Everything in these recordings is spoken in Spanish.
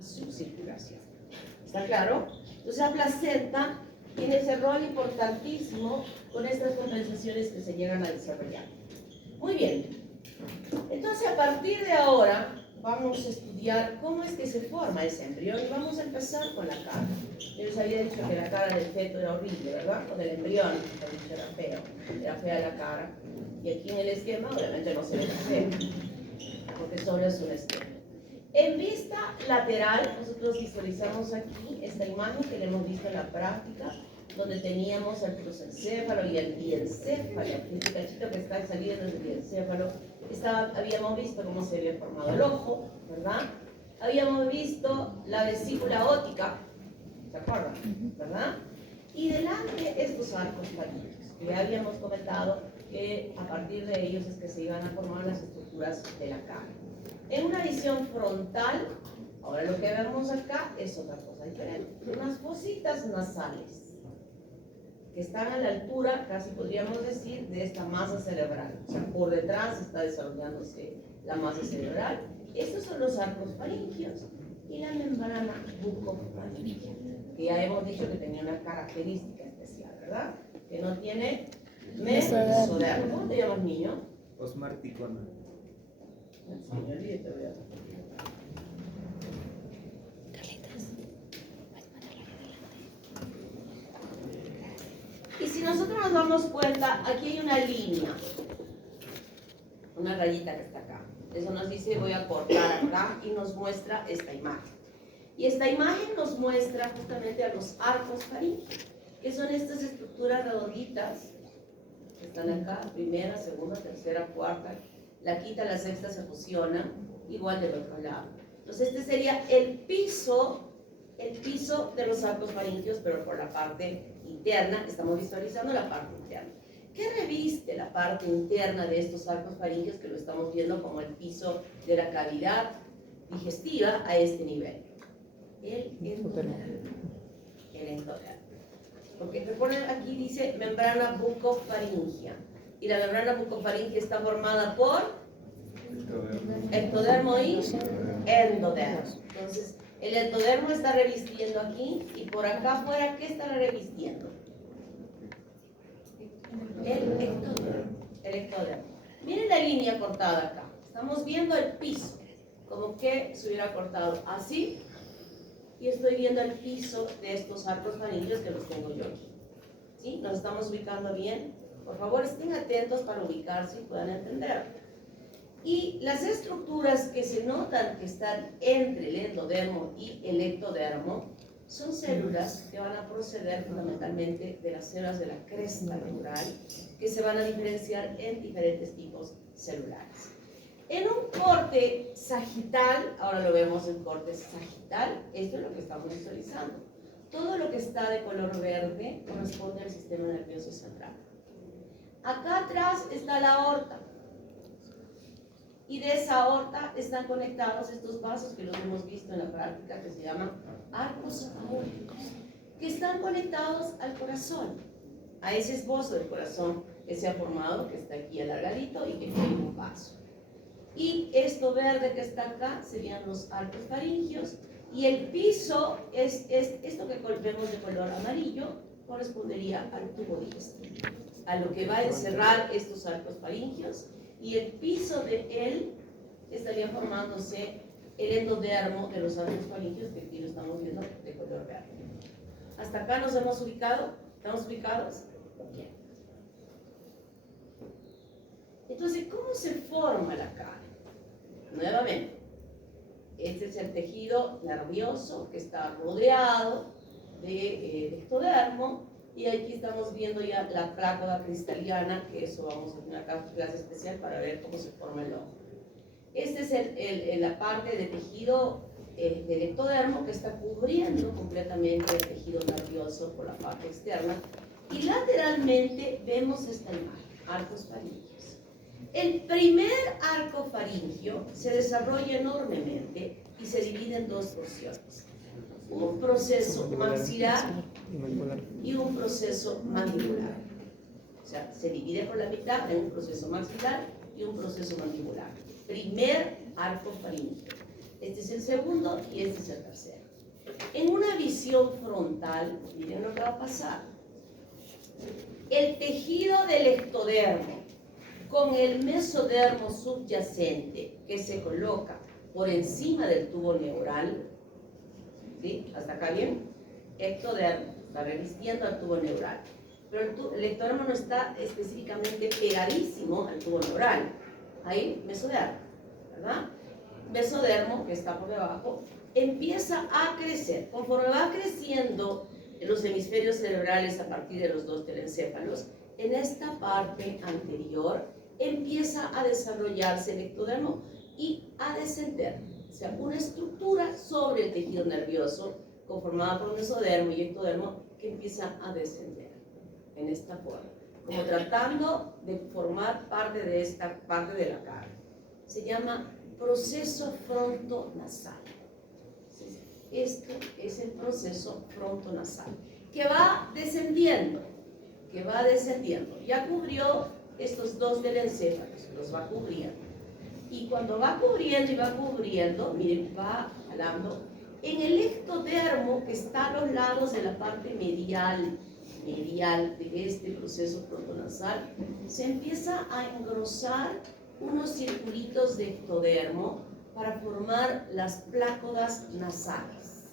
subcirculación. ¿Está claro? Entonces la placenta tiene ese rol importantísimo con estas compensaciones que se llegan a desarrollar. Muy bien. Entonces a partir de ahora vamos a estudiar cómo es que se forma ese embrión y vamos a empezar con la cara. Yo les había dicho que la cara del feto era horrible, ¿verdad? Con el embrión, era feo, era fea la cara. Y aquí en el esquema obviamente no se ve feo, porque solo es un esquema. En vista lateral, nosotros visualizamos aquí esta imagen que le hemos visto en la práctica, donde teníamos el prosencéfalo y el diencéfalo. Este cachito que está saliendo del diencéfalo, habíamos visto cómo se había formado el ojo, ¿verdad? Habíamos visto la vesícula óptica, ¿se acuerdan? ¿Verdad? Y delante estos arcos faríngicos, que ya habíamos comentado que a partir de ellos es que se iban a formar las estructuras de la cara. En una visión frontal, ahora lo que vemos acá es otra cosa diferente. Unas fositas nasales que están a la altura, casi podríamos decir, de esta masa cerebral. O sea, por detrás está desarrollándose la masa cerebral. Estos son los arcos faringios y la membrana bucofaringea, que ya hemos dicho que tenía una característica especial, ¿verdad? Que no tiene mesodermo. ¿Cómo te llamas, niño? Osmar Ticona. Señorita, ¿verdad? Y si nosotros nos damos cuenta, aquí hay una línea, una rayita que está acá. Eso nos dice, voy a cortar acá y nos muestra esta imagen. Y esta imagen nos muestra justamente a los arcos faringios, que son estas estructuras redonditas que están acá, primera, segunda, tercera, cuarta. La quinta, la sexta se fusionan, igual del otro lado. Entonces este sería el piso de los arcos faringios, pero por la parte interna. Estamos visualizando la parte interna. ¿Qué reviste la parte interna de estos arcos faringios, que lo estamos viendo como el piso de la cavidad digestiva a este nivel? El endodermo. El endodermo. Porque recuerden, aquí dice membrana bucofaringea. Y la membrana bucofaringea está formada por ectodermo y endodermo. Entonces, el endodermo está revistiendo aquí, y por acá afuera, ¿qué está revistiendo? El ectodermo. El ectodermo. Miren la línea cortada acá. Estamos viendo el piso, como que se hubiera cortado así, y estoy viendo el piso de estos arcos faringios que los tengo yo aquí. ¿Sí? ¿Nos estamos ubicando bien? Por favor, estén atentos para ubicarse y puedan entender. Y las estructuras que se notan que están entre el endodermo y el ectodermo son células que van a proceder fundamentalmente de las células de la cresta neural, que se van a diferenciar en diferentes tipos celulares. En un corte sagital, ahora lo vemos en corte sagital, esto es lo que estamos visualizando. Todo lo que está de color verde corresponde al sistema nervioso central. Acá atrás está la aorta, y de esa aorta están conectados estos vasos que los hemos visto en la práctica, que se llaman arcos aórticos, que están conectados al corazón, a ese esbozo del corazón que se ha formado, que está aquí alargadito y que tiene un vaso. Y esto verde que está acá serían los arcos faringios, y el piso es esto que vemos de color amarillo, correspondería al tubo digestivo, a lo que va a encerrar estos arcos faringios, y el piso de él estaría formándose el endodermo de los arcos faringios, que aquí lo estamos viendo de color verde. ¿Hasta acá nos hemos ubicado? ¿Estamos ubicados? Bien. Entonces, ¿cómo se forma la cara? Nuevamente, este es el tejido nervioso que está rodeado de ectodermo, y aquí estamos viendo ya la plácoda cristaliana, que eso vamos a hacer una clase especial para ver cómo se forma el ojo. Esta es la parte de tejido del ectodermo que está cubriendo completamente el tejido nervioso por la parte externa, y lateralmente vemos esta imagen, arcos faringios. El primer arco faringio se desarrolla enormemente y se divide en dos porciones: un proceso maxilar y un proceso mandibular. O sea, se divide por la mitad en un proceso maxilar y un proceso mandibular. Primer arco faringio. Este es el segundo y este es el tercero. En una visión frontal, miren lo que va a pasar. El tejido del ectodermo con el mesodermo subyacente que se coloca por encima del tubo neural, ¿sí? ¿Hasta acá bien? Ectodermo, está revistiendo al tubo neural. Pero el ectodermo no está específicamente pegadísimo al tubo neural. Ahí, mesodermo, ¿verdad? Mesodermo, que está por debajo, empieza a crecer. Conforme va creciendo en los hemisferios cerebrales a partir de los dos telencéfalos, en esta parte anterior empieza a desarrollarse el ectodermo y a descender. O sea, una estructura sobre el tejido nervioso conformada por mesodermo y ectodermo que empieza a descender en esta forma, como tratando de formar parte de esta parte de la cara. Se llama proceso frontonasal. Esto es el proceso frontonasal, que va descendiendo, Ya cubrió estos dos telencéfalos, los va cubriendo. Y cuando va cubriendo y va cubriendo, miren, va jalando, en el ectodermo que está a los lados de la parte medial de este proceso frontonasal, se empieza a engrosar unos circulitos de ectodermo para formar las plácodas nasales.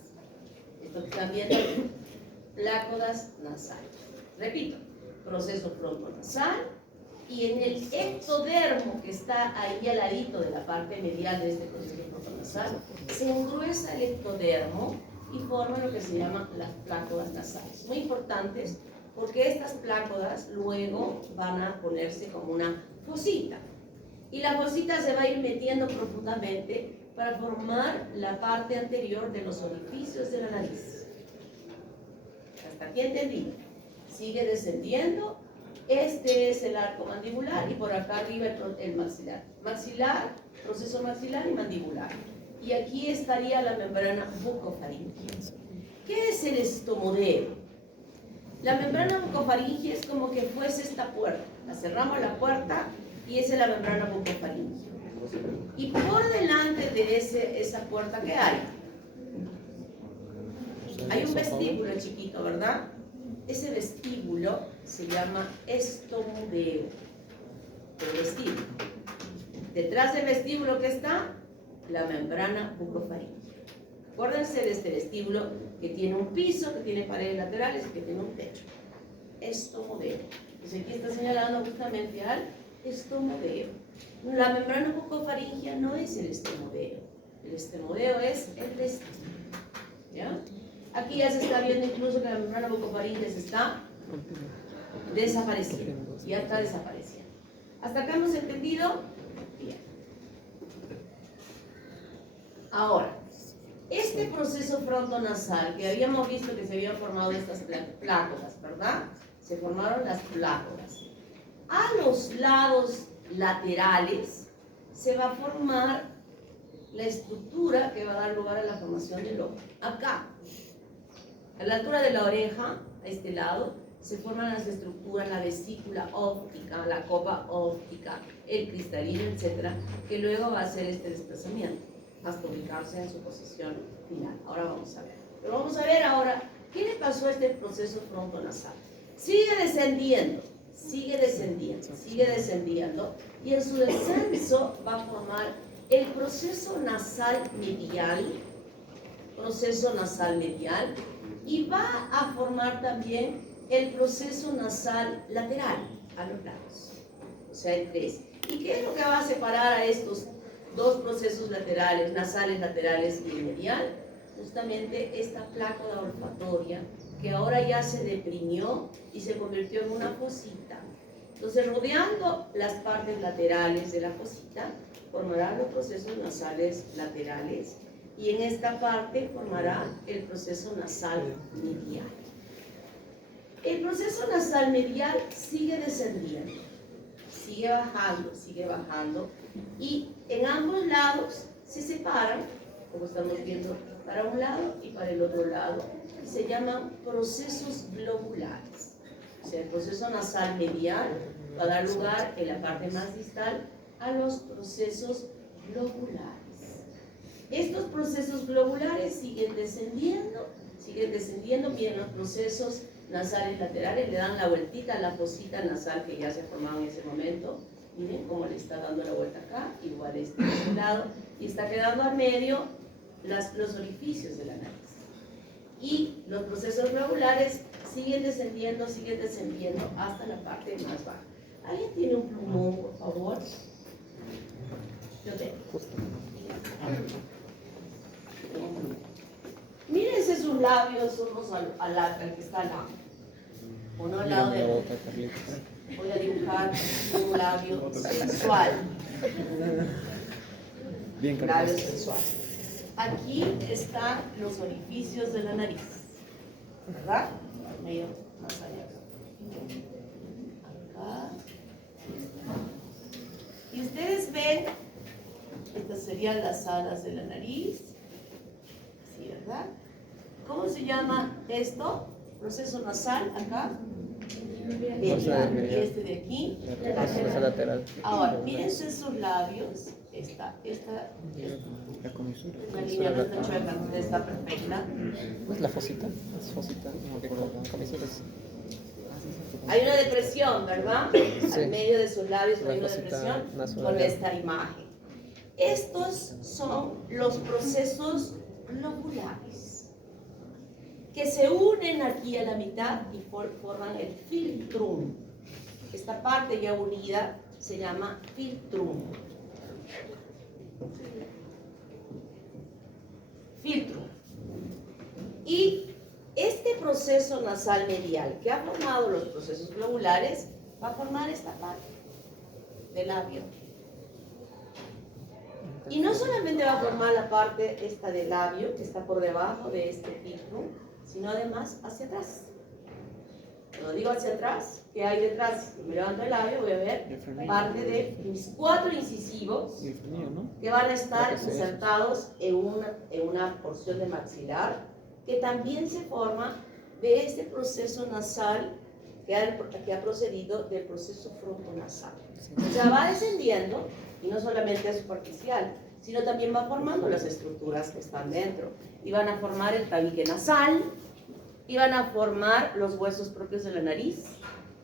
Esto que están viendo, plácodas nasales. Repito, proceso frontonasal, y en el ectodermo que está ahí al ladito de la parte medial de este proceso frontonasal, se engruesa el ectodermo y forma lo que se llama las plácodas nasales. Muy importantes porque estas plácodas luego van a ponerse como una fosita. Y la fosita se va a ir metiendo profundamente para formar la parte anterior de los orificios de la nariz. Hasta aquí entendí. Sigue descendiendo. Este es el arco mandibular y por acá arriba el maxilar. Maxilar, proceso maxilar y mandibular. Y aquí estaría la membrana bucofaríngea. ¿Qué es el estomodeo? La membrana bucofaríngea es como que fuese esta puerta. La cerramos la puerta y esa es la membrana bucofaríngea. Y por delante de esa puerta, ¿qué hay? Hay un vestíbulo chiquito, ¿verdad? Ese vestíbulo se llama estomodeo. El vestíbulo. Detrás del vestíbulo, ¿qué está? La membrana bucofaríngea. Acuérdense de este vestíbulo que tiene un piso, que tiene paredes laterales y que tiene un techo. Estomodeo. Entonces aquí está señalando justamente al estomodeo. La membrana bucofaríngea no es el estomodeo. El estomodeo es el vestíbulo. ¿Ya? Aquí ya se está viendo incluso que la membrana bucofaríngea se está desapareciendo. Ya está desapareciendo. ¿Hasta acá hemos entendido? Bien. Ahora, este proceso frontonasal, que habíamos visto que se habían formado estas plácodas, ¿verdad? Se formaron las plácodas. A los lados laterales se va a formar la estructura que va a dar lugar a la formación del ojo. Acá, a la altura de la oreja, a este lado, se forman las estructuras, la vesícula óptica, la copa óptica, el cristalino, etcétera, que luego va a hacer este desplazamiento hasta ubicarse en su posición final. Ahora vamos a ver. Pero vamos a ver ahora qué le pasó a este proceso frontonasal. Sigue descendiendo, y en su descenso va a formar el proceso nasal medial, y va a formar también el proceso nasal lateral a los lados. O sea, el 3. ¿Y qué es lo que va a separar a estos dos procesos laterales, nasales laterales y el medial? Justamente esta plácoda olfatoria que ahora ya se deprimió y se convirtió en una fosita. Entonces, rodeando las partes laterales de la fosita, formará los procesos nasales laterales y en esta parte formará el proceso nasal medial. El proceso nasal medial sigue descendiendo, sigue bajando y en ambos lados se separan, como estamos viendo, para un lado y para el otro lado, y se llaman procesos globulares. O sea, el proceso nasal medial va a dar lugar en la parte más distal a los procesos globulares. Estos procesos globulares siguen descendiendo, miren los procesos nasales laterales, le dan la vueltita a la fosita nasal que ya se formaba en ese momento. Miren cómo le está dando la vuelta acá, igual de este lado, y está quedando al medio los orificios de la nariz. Y los procesos globulares siguen descendiendo hasta la parte más baja. ¿Alguien tiene un plumón, por favor? Yo tengo. Mírense sus labios unos al que está al lado. Uno al lado de otro. Voy a dibujar un labio sensual. Bien, labio sensual. Aquí están los orificios de la nariz, ¿verdad? Medio más allá. Acá. Y ustedes ven, estas serían las alas de la nariz. Sí, ¿verdad? ¿Cómo se llama esto? Proceso nasal, acá. Medial. Y este de aquí. lateral. Ahora, mírense sus labios. Esta La comisura. una línea no está chueca, no está perfecta. Es la fosita. Es fosita. No recuerdo. La comisura es. Hay una depresión, ¿verdad? Sí. Al medio de sus labios La hay una fosita depresión nasolabial. con esta imagen. Estos son los procesos globulares que se unen aquí a la mitad y forman el filtrum. Esta parte ya unida se llama filtrum. Filtrum. Y este proceso nasal medial que ha formado los procesos globulares va a formar esta parte del labio. Y no solamente va a formar la parte esta del labio que está por debajo de este filtrum, sino además hacia atrás. Cuando digo hacia atrás, ¿qué hay detrás? Me levanto el labio, voy a ver parte de mis 4 incisivos que van a estar insertados en una porción de maxilar que también se forma de este proceso nasal que ha procedido del proceso frontonasal. O sea, va descendiendo y no solamente es superficial, sino también va formando las estructuras que están dentro y van a formar el tabique nasal y van a formar los huesos propios de la nariz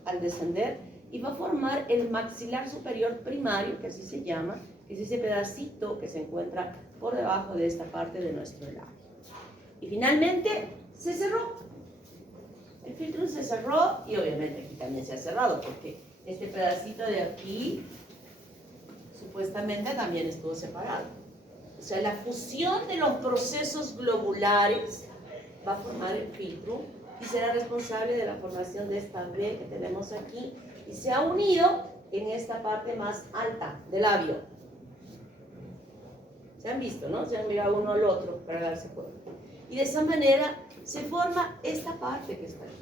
al descender y va a formar el maxilar superior primario, que así se llama, que es ese pedacito que se encuentra por debajo de esta parte de nuestro labio. Y finalmente se cerró. El filtro se cerró y obviamente aquí también se ha cerrado porque este pedacito de aquí supuestamente también estuvo separado. O sea, la fusión de los procesos globulares va a formar el filtro y será responsable de la formación de esta V que tenemos aquí y se ha unido en esta parte más alta del labio. Se han visto, ¿no? Se han mirado uno al otro para darse cuenta. Y de esa manera se forma esta parte que está aquí.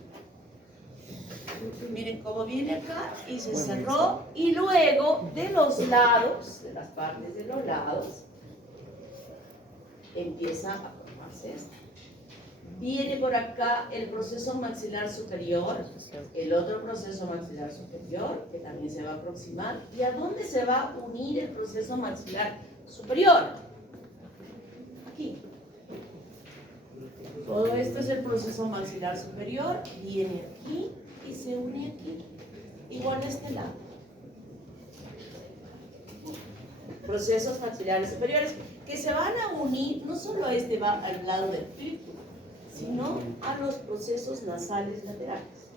Miren cómo viene acá y se cerró y luego de los lados, de las partes de los lados, empieza a formarse esto. Viene por acá el proceso maxilar superior, el otro proceso maxilar superior que también se va a aproximar. ¿Y a dónde se va a unir el proceso maxilar superior? Aquí. Todo esto es el proceso maxilar superior, viene aquí y se une aquí, igual de este lado. Procesos maxilares superiores que se van a unir, no solo este va al lado del filtro, sino a los procesos nasales laterales.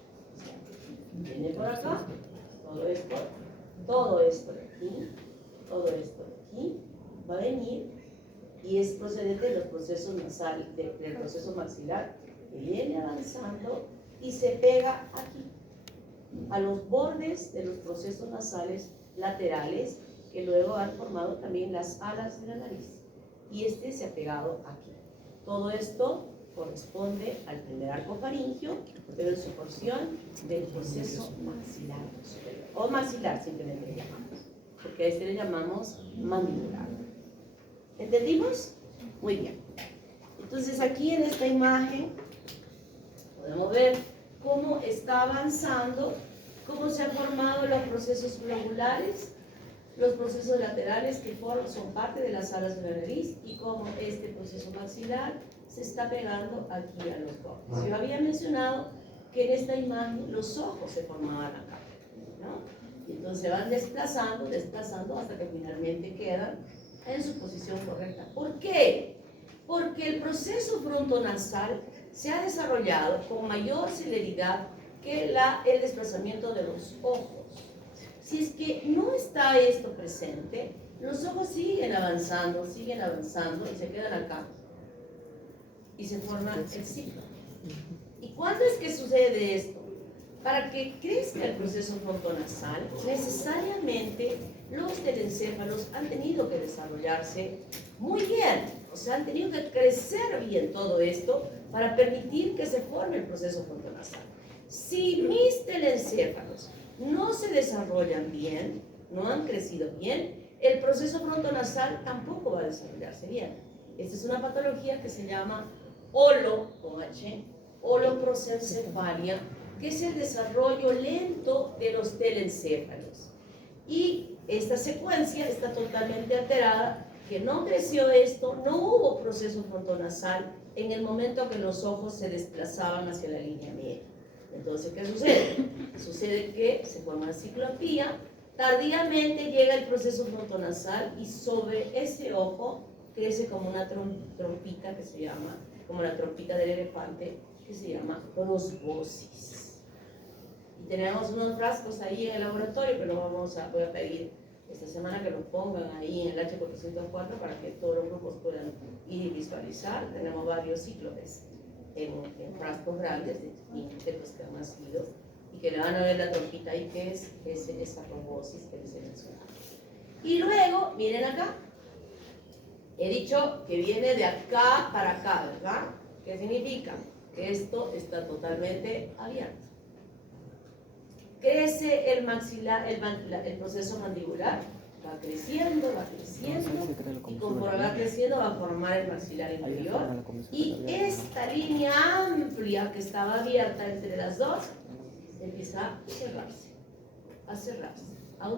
Viene por acá, todo esto de aquí, todo esto de aquí, va a venir y es procedente de los procesos nasales, del proceso maxilar, que viene avanzando y se pega aquí, a los bordes de los procesos nasales laterales, que luego han formado también las alas de la nariz. Y este se ha pegado aquí. Todo esto corresponde al primer arco faríngeo, pero en su porción del proceso maxilar superior, o maxilar simplemente le llamamos, porque a este le llamamos mandibular. ¿Entendimos? Muy bien. Entonces aquí en esta imagen podemos ver cómo está avanzando, cómo se han formado los procesos globulares los procesos laterales que son parte de las alas de la nariz y cómo este proceso maxilar se está pegando aquí a los bordes. Yo había mencionado que en esta imagen los ojos se formaban acá, ¿no? Y entonces se van desplazando, desplazando hasta que finalmente quedan en su posición correcta. ¿Por qué? Porque el proceso frontonasal se ha desarrollado con mayor celeridad que el desplazamiento de los ojos. Si es que no está esto presente, los ojos siguen avanzando y se quedan acá. Y se forma el ciclo. ¿Y cuándo es que sucede esto? Para que crezca el proceso frontonasal, necesariamente los telencéfalos han tenido que desarrollarse muy bien. O sea, han tenido que crecer bien todo esto para permitir que se forme el proceso frontonasal. Si mis telencéfalos no se desarrollan bien, no han crecido bien, el proceso frontonasal tampoco va a desarrollarse bien. Esta es una patología que se llama holoprosencefalia, que es el desarrollo lento de los telencéfalos. Y esta secuencia está totalmente alterada, que no creció esto, no hubo proceso frontonasal en el momento que los ojos se desplazaban hacia la línea media. Entonces, ¿qué sucede? Sucede que se forma la ciclopía, tardíamente llega el proceso frontonasal y sobre ese ojo crece como una trompita que se llama, como la trompita del elefante, que se llama proboscis. Y tenemos unos frascos ahí en el laboratorio que voy a pedir esta semana que los pongan ahí en el H404 para que todos los grupos puedan ir y visualizar. Tenemos varios cíclopes en frascos grandes de insectos que han nacido y que le van a ver la trompita ahí que es esa proboscis que les he mencionado. Y luego, miren acá, he dicho que viene de acá para acá, ¿verdad? ¿Qué significa? Que esto está totalmente abierto. Crece el maxilar, el proceso mandibular, va creciendo, y conforme va creciendo va a formar el maxilar inferior. Y esta línea amplia que estaba abierta entre las dos empieza a cerrarse, a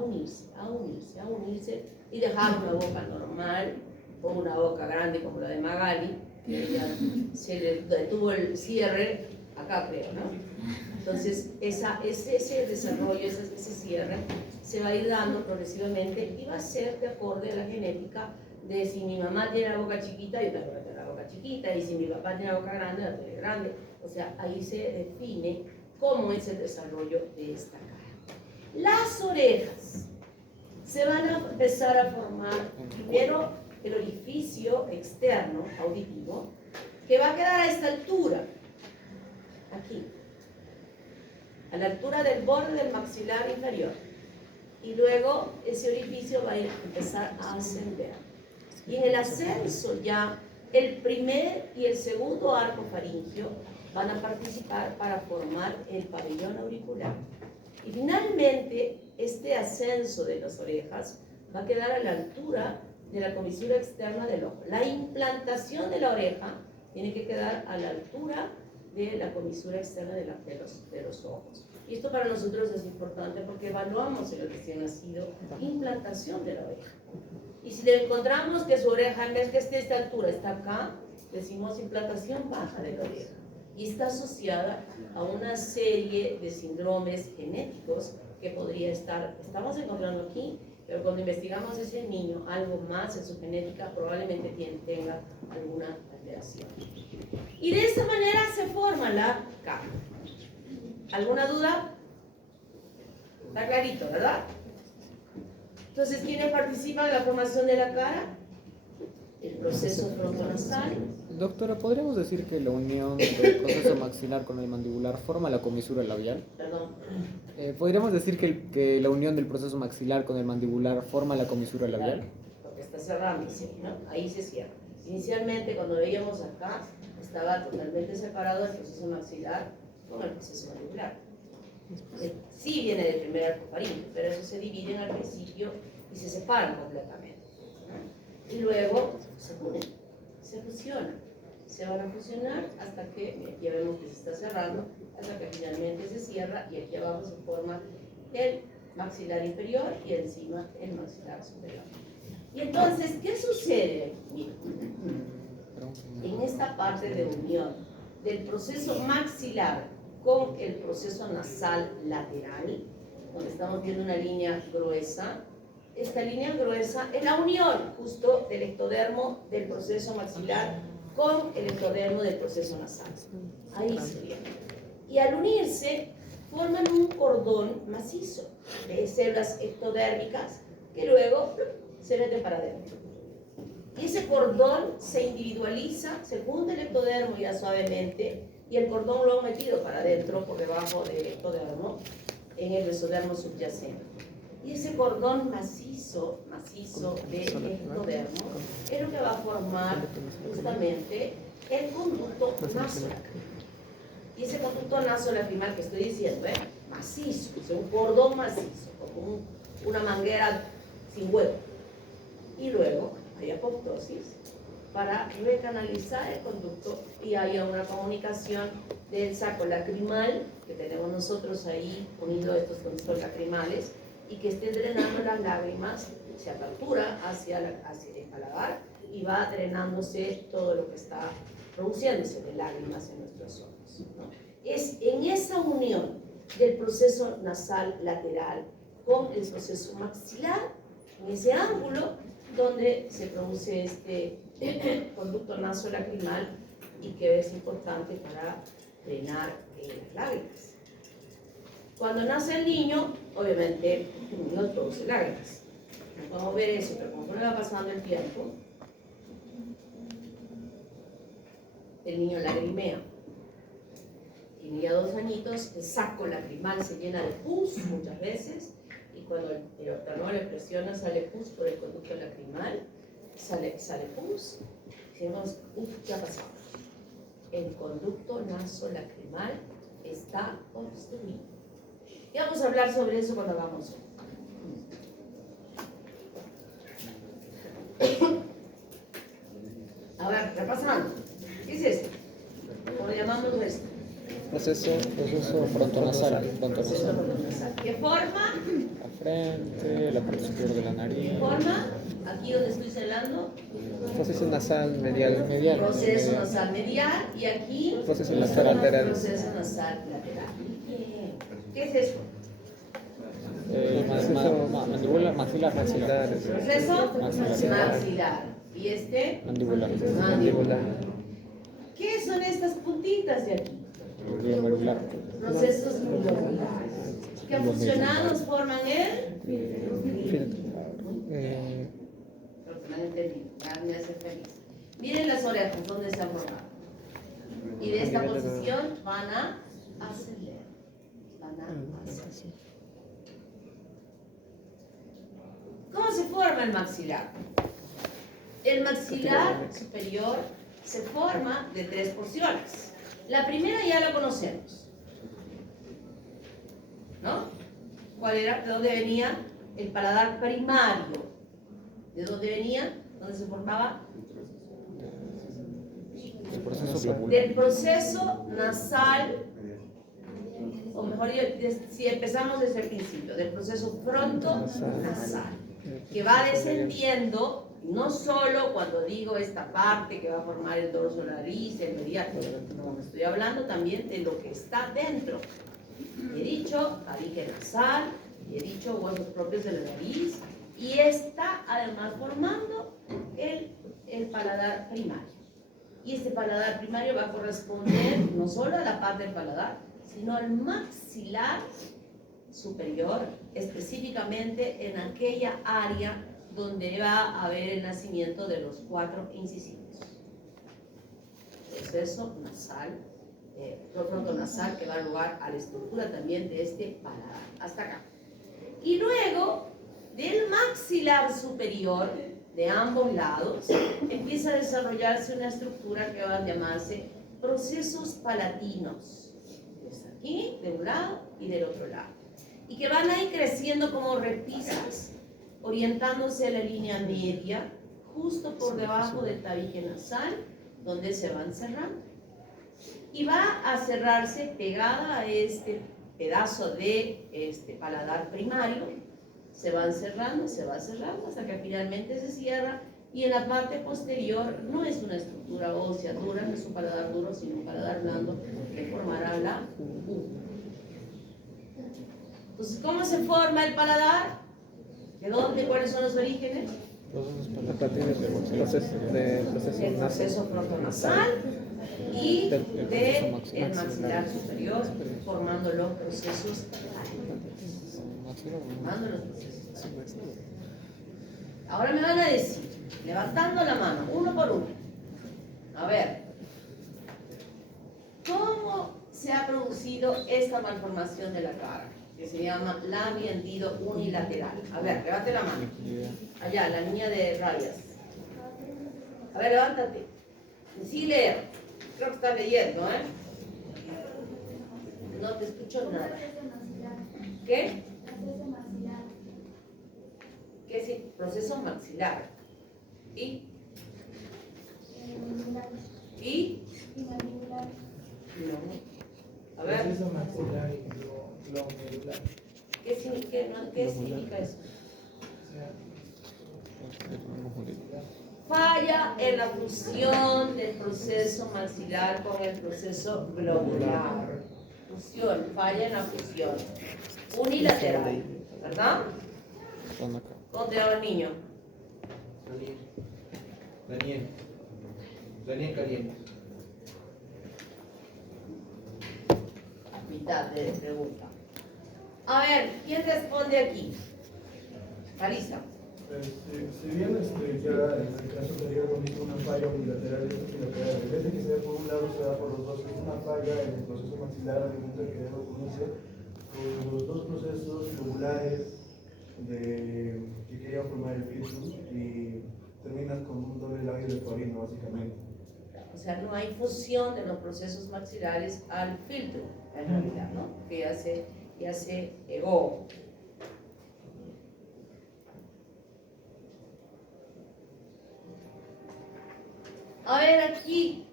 unirse y dejar una boca normal o una boca grande como la de Magali, que ya se le detuvo el cierre acá, creo, ¿no? Entonces, ese desarrollo, ese cierre, se va a ir dando progresivamente y va a ser de acorde a la genética de si mi mamá tiene la boca chiquita, yo también voy a tener la boca chiquita, y si mi papá tiene la boca grande, la tiene grande. O sea, ahí se define cómo es el desarrollo de esta cara. Las orejas se van a empezar a formar primero el orificio externo auditivo, que va a quedar a esta altura, aquí, a la altura del borde del maxilar inferior, y luego ese orificio va a empezar a ascender. Y en el ascenso ya el primer y el segundo arco faríngeo van a participar para formar el pabellón auricular. Y finalmente este ascenso de las orejas va a quedar a la altura de la comisura externa del ojo. La implantación de la oreja tiene que quedar a la altura de la comisura externa de los ojos. Y esto para nosotros es importante porque evaluamos en el recién nacido implantación de la oreja. Y si le encontramos que su oreja, en vez que esté a esta altura, está acá, decimos implantación baja de la oreja. Y está asociada a una serie de síndromes genéticos que podría estar, estamos encontrando aquí, pero cuando investigamos ese niño, algo más en su genética probablemente tenga alguna alteración. Y de esta manera se forma la cara. ¿Alguna duda? Está clarito, ¿verdad? Entonces, ¿quiénes participan en la formación de la cara? El proceso frontonasal. Doctora, ¿podríamos decir que la unión del proceso maxilar con el mandibular forma la comisura labial? Perdón. ¿Podríamos decir que la unión del proceso maxilar con el mandibular forma la comisura labial? Porque está cerrándose, ¿no? Ahí se cierra. Inicialmente, cuando veíamos acá, estaba totalmente separado el proceso maxilar con el proceso mandibular. Sí viene del primer arco faríngeo, pero eso se dividen al principio y se separan completamente, ¿no? Y luego se unen, se fusionan, se van a fusionar hasta que, ya vemos que se está cerrando, hasta que finalmente se cierra y aquí abajo se forma el maxilar inferior y encima el maxilar superior. Y entonces, ¿qué sucede? Mira, en esta parte de unión del proceso maxilar con el proceso nasal lateral, donde estamos viendo una línea gruesa, esta línea gruesa es la unión justo del ectodermo del proceso maxilar con el ectodermo del proceso nasal. Ahí sería. Y al unirse, forman un cordón macizo de células ectodérmicas que luego se meten para adentro. Y ese cordón se individualiza, se junta el ectodermo ya suavemente, y el cordón lo han metido para adentro, por debajo del ectodermo, en el mesodermo subyacente. Y ese cordón macizo de ectodermo es lo que va a formar justamente el conducto nasolacrimal. Y ese conducto nasolacrimal que estoy diciendo, macizo, o sea, un cordón macizo, como una manguera sin huevo. Y luego hay apoptosis para recanalizar el conducto y haya una comunicación del saco lacrimal que tenemos nosotros ahí unido estos conductos lacrimales y que esté drenando las lágrimas, se apertura hacia el paladar y va drenándose todo lo que está produciéndose de lágrimas en nuestros ojos, ¿no? Es en esa unión del proceso nasal lateral con el proceso maxilar, en ese ángulo donde se produce este conducto nasolacrimal y que es importante para drenar las lágrimas. Cuando nace el niño, obviamente no produce lágrimas. Vamos a ver eso, pero conforme va pasando el tiempo, el niño lagrimea. Tiene ya 2 añitos, el saco lacrimal se llena de pus muchas veces, y cuando el oftalmólogo le presiona sale pus por el conducto lacrimal, sale pus, y decimos, ¿qué ha pasado? El conducto nasolacrimal está obstruido. Y vamos a hablar sobre eso cuando hagamos hoy. A ver, repasando. ¿Qué es esto? ¿Cómo llamamos esto? Proceso frontonasal. ¿Qué forma? La frente, la parte superior de la nariz. ¿Qué forma? Aquí donde estoy señalando. Proceso nasal medial. Proceso nasal medial. Y aquí. Proceso nasal lateral. Proceso nasal lateral. ¿Qué es esto? Mandíbula, maxilar. Proceso maxilar. ¿Y este? Mandibular. Mandibular. ¿Qué son estas puntitas de aquí? Glomerular. Procesos glomerares. Que fusionados forman el. Creo que me han entendido. Me hace feliz. Miren las orejas donde se han formado. Y de esta posición van a ascender. ¿Cómo se forma el maxilar? El maxilar superior se forma de 3 porciones. La primera ya la conocemos, ¿no? ¿Cuál era? ¿De dónde venía? El paladar primario. ¿De dónde venía? ¿Dónde se formaba? Del proceso nasal, o mejor, si empezamos desde el principio, del proceso frontonasal, que va descendiendo. No solo cuando digo esta parte que va a formar el dorso de la nariz, el medial, no, estoy hablando también de lo que está dentro. He dicho tabique nasal, he dicho huesos propios de la nariz, y está además formando el paladar primario. Y este paladar primario va a corresponder no solo a la parte del paladar, sino al maxilar superior, específicamente en aquella área donde va a haber el nacimiento de los 4 incisivos. Proceso nasal, frontonasal, que va a dar lugar a la estructura también de este paladar. Hasta acá. Y luego, del maxilar superior, de ambos lados, empieza a desarrollarse una estructura que va a llamarse procesos palatinos. Es aquí, de un lado y del otro lado. Y que van a ir creciendo como repisas, orientándose a la línea media, justo por debajo del tabique nasal, donde se van cerrando. Y va a cerrarse pegada a este pedazo de paladar primario, se van cerrando, se va cerrando hasta que finalmente se cierra, y en la parte posterior no es una estructura ósea dura, no es un paladar duro, sino un paladar blando que formará la U. Entonces, ¿cómo se forma el paladar? ¿De dónde? ¿Cuáles son los orígenes? A partir del proceso El proceso frontonasal y del maxilar superior, formando los procesos Ahora me van a decir, levantando la mano, uno por uno. A ver, ¿cómo se ha producido esta malformación de la cara? Que se llama labio hendido unilateral. A ver, levante la mano. Allá, la niña de rayas. A ver, levántate. Sí, leer. Creo que está leyendo, ¿eh? No te escucho nada. ¿Qué? ¿Qué es el proceso maxilar? ¿Y? ¿Y? No. A ver. Proceso maxilar y glomerular. ¿Qué significa eso? Falla en la fusión del proceso maxilar con el proceso glomerular. Fusión, falla en la fusión. Unilateral, ¿verdad? ¿Cómo te llama el niño? Daniel Caliente. Mitad de pregunta. A ver, ¿quién responde aquí? Marisa. Si bien ya en el caso anterior hemos visto una falla unilateral y esta bilateral, en vez de que se dé por un lado, se da por los dos, es una falla en el proceso maxilar al momento de que debe ocurrirse con los dos procesos globulares que querían formar el filtro y terminas con un doble labio de Corino, básicamente. O sea, no hay fusión de los procesos maxilares al filtro, en realidad, ¿no? Que ya se egó. A ver, aquí.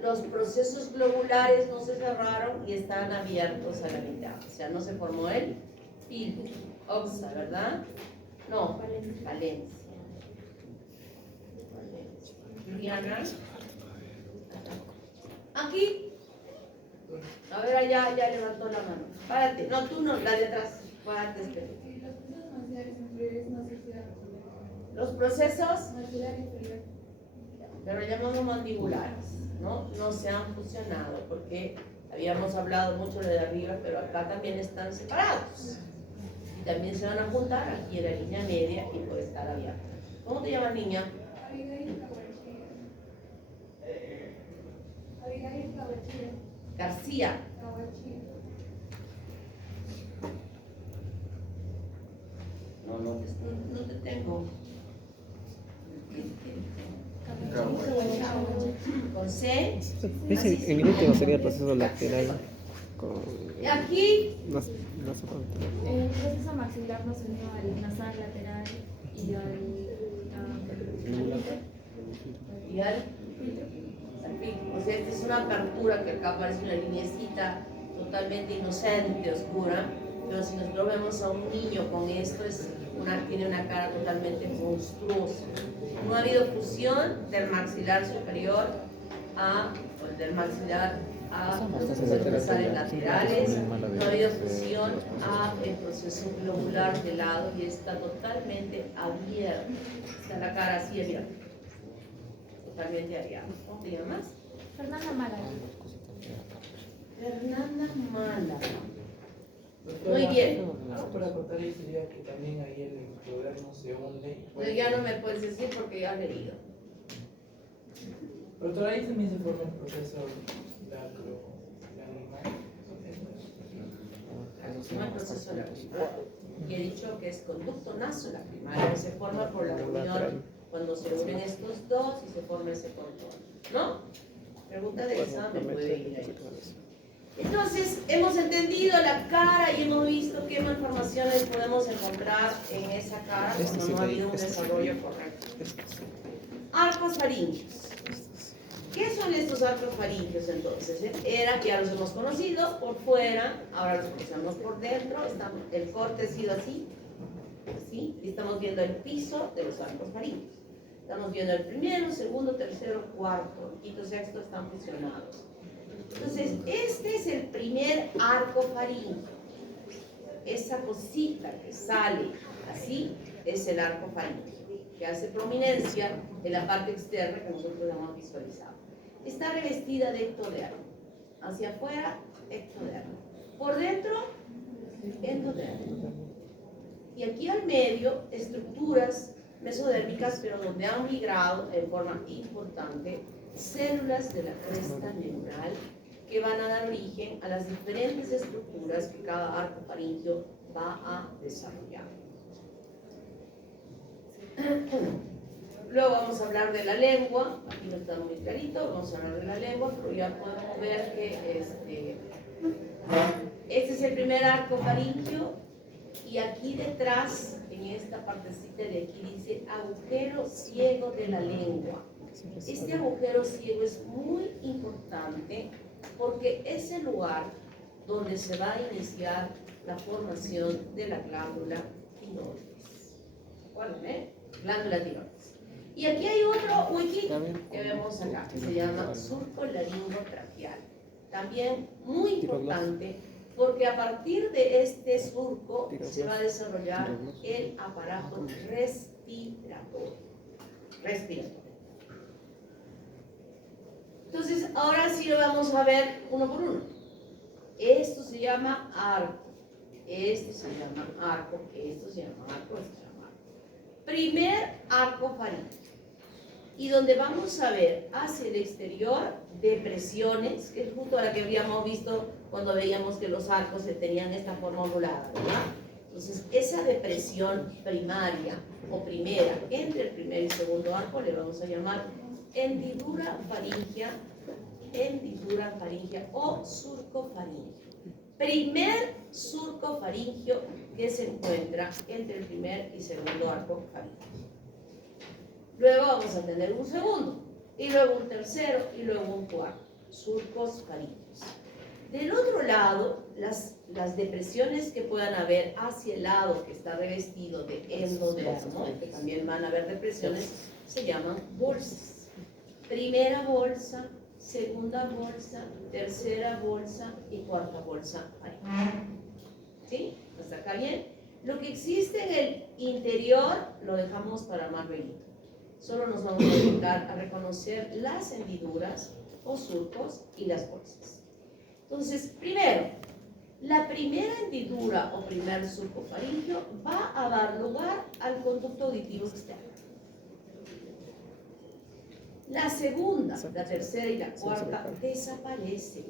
Los procesos globulares no se cerraron y están abiertos a la mitad. O sea, no se formó el filtro. Oxa, ¿verdad? No, Valencia. Juliana. Aquí. A ver, allá ya levantó la mano. Párate. No, tú no, la de atrás. Párate, espera. Los procesos, pero llamamos mandibulares, ¿no? No se han fusionado porque habíamos hablado mucho de arriba, pero acá también están separados. Y también se van a juntar aquí en la línea media y puede estar abierta. ¿Cómo te llamas, niña? García. No te tengo. Con C. En el último sería el proceso lateral. Y aquí. El proceso maxilar nos unió al nasal lateral y al filtro. O sea, esta es una apertura que acá aparece una lineecita totalmente inocente, oscura. Pero si nosotros vemos a un niño con esto, tiene una cara totalmente monstruosa. No ha habido fusión del maxilar superior del maxilar a los procesos nasales laterales. No ha habido fusión el proceso globular de lado y está totalmente abierto. Está la cara así, mira. Totalmente abierta. ¿Cómo te llamas? Fernanda Málaga. Fernanda Málaga. Doctora, Muy bien. algo para contar ahí sería que también ahí el ectodermo se hunde. Pero ya no me puedes decir porque ya has leído. Doctora, ahí también se forma el proceso lagrimal. No el proceso lacrimal. Y he dicho que es conducto nasolacrimal, que se forma por la unión cuando se unen estos dos y se forma ese contorno. ¿No? Pregunta de examen puede ir ahí. Entonces, hemos entendido la cara y hemos visto qué malformaciones podemos encontrar en esa cara cuando no ha habido un desarrollo correcto. Arcos faríngeos. ¿Qué ¿Qué son estos arcos faríngeos entonces? Ya los hemos conocido por fuera, ahora los conocemos por dentro. El corte ha sido así, así, y estamos viendo el piso de los arcos faríngeos. Estamos viendo el primero, segundo, tercero, cuarto, quinto, sexto están fusionados. Entonces, este es el primer arco faríngeo. Esa cosita que sale así es el arco faríngeo, que hace prominencia en la parte externa que nosotros hemos visualizado. Está revestida de ectodermo. Hacia afuera, ectodermo. Por dentro, endodermo. Y aquí al medio, estructuras mesodérmicas, pero donde han migrado en forma importante células de la cresta neural que van a dar origen a las diferentes estructuras que cada arco faríngeo va a desarrollar. Luego vamos a hablar de la lengua. Aquí no está muy clarito, vamos a hablar de la lengua, pero ya podemos ver que este es el primer arco faríngeo, y aquí detrás, en esta partecita de aquí, dice agujero ciego de la lengua. Este agujero ciego es muy importante porque es el lugar donde se va a iniciar la formación de la glándula tiroides. ¿Recuerdan, Glándula tiroides. Y aquí hay otro wiki que vemos acá, que se llama surco laringotraqueal. También muy importante, porque a partir de este surco se va a desarrollar el aparato respiratorio. Entonces, ahora sí lo vamos a ver uno por uno. Esto se llama arco, este se llama arco, esto se llama arco, esto se llama arco. Primer arco faríngeo. Y donde vamos a ver hacia el exterior depresiones, que es justo la que habíamos visto cuando veíamos que los arcos tenían esta forma ondulada, ¿verdad? Entonces, esa depresión primaria o primera entre el primer y segundo arco le vamos a llamar hendidura faríngea o surco faríngeo. Primer surco faríngeo que se encuentra entre el primer y segundo arco faríngeo. Luego vamos a tener un segundo, y luego un tercero, y luego un cuarto. Surcos faríngeos. Del otro lado, las depresiones que puedan haber hacia el lado que está revestido de endodermo, que también van a haber depresiones, se llaman bolsas. Primera bolsa, segunda bolsa, tercera bolsa y cuarta bolsa faríngea. ¿Sí? ¿Hasta acá bien? Lo que existe en el interior lo dejamos para más luego. Solo nos vamos a dedicar a reconocer las hendiduras o surcos y las bolsas. Entonces, primero, la primera hendidura o primer surco faríngeo va a dar lugar al conducto auditivo externo. La segunda, la tercera y la cuarta desaparecen,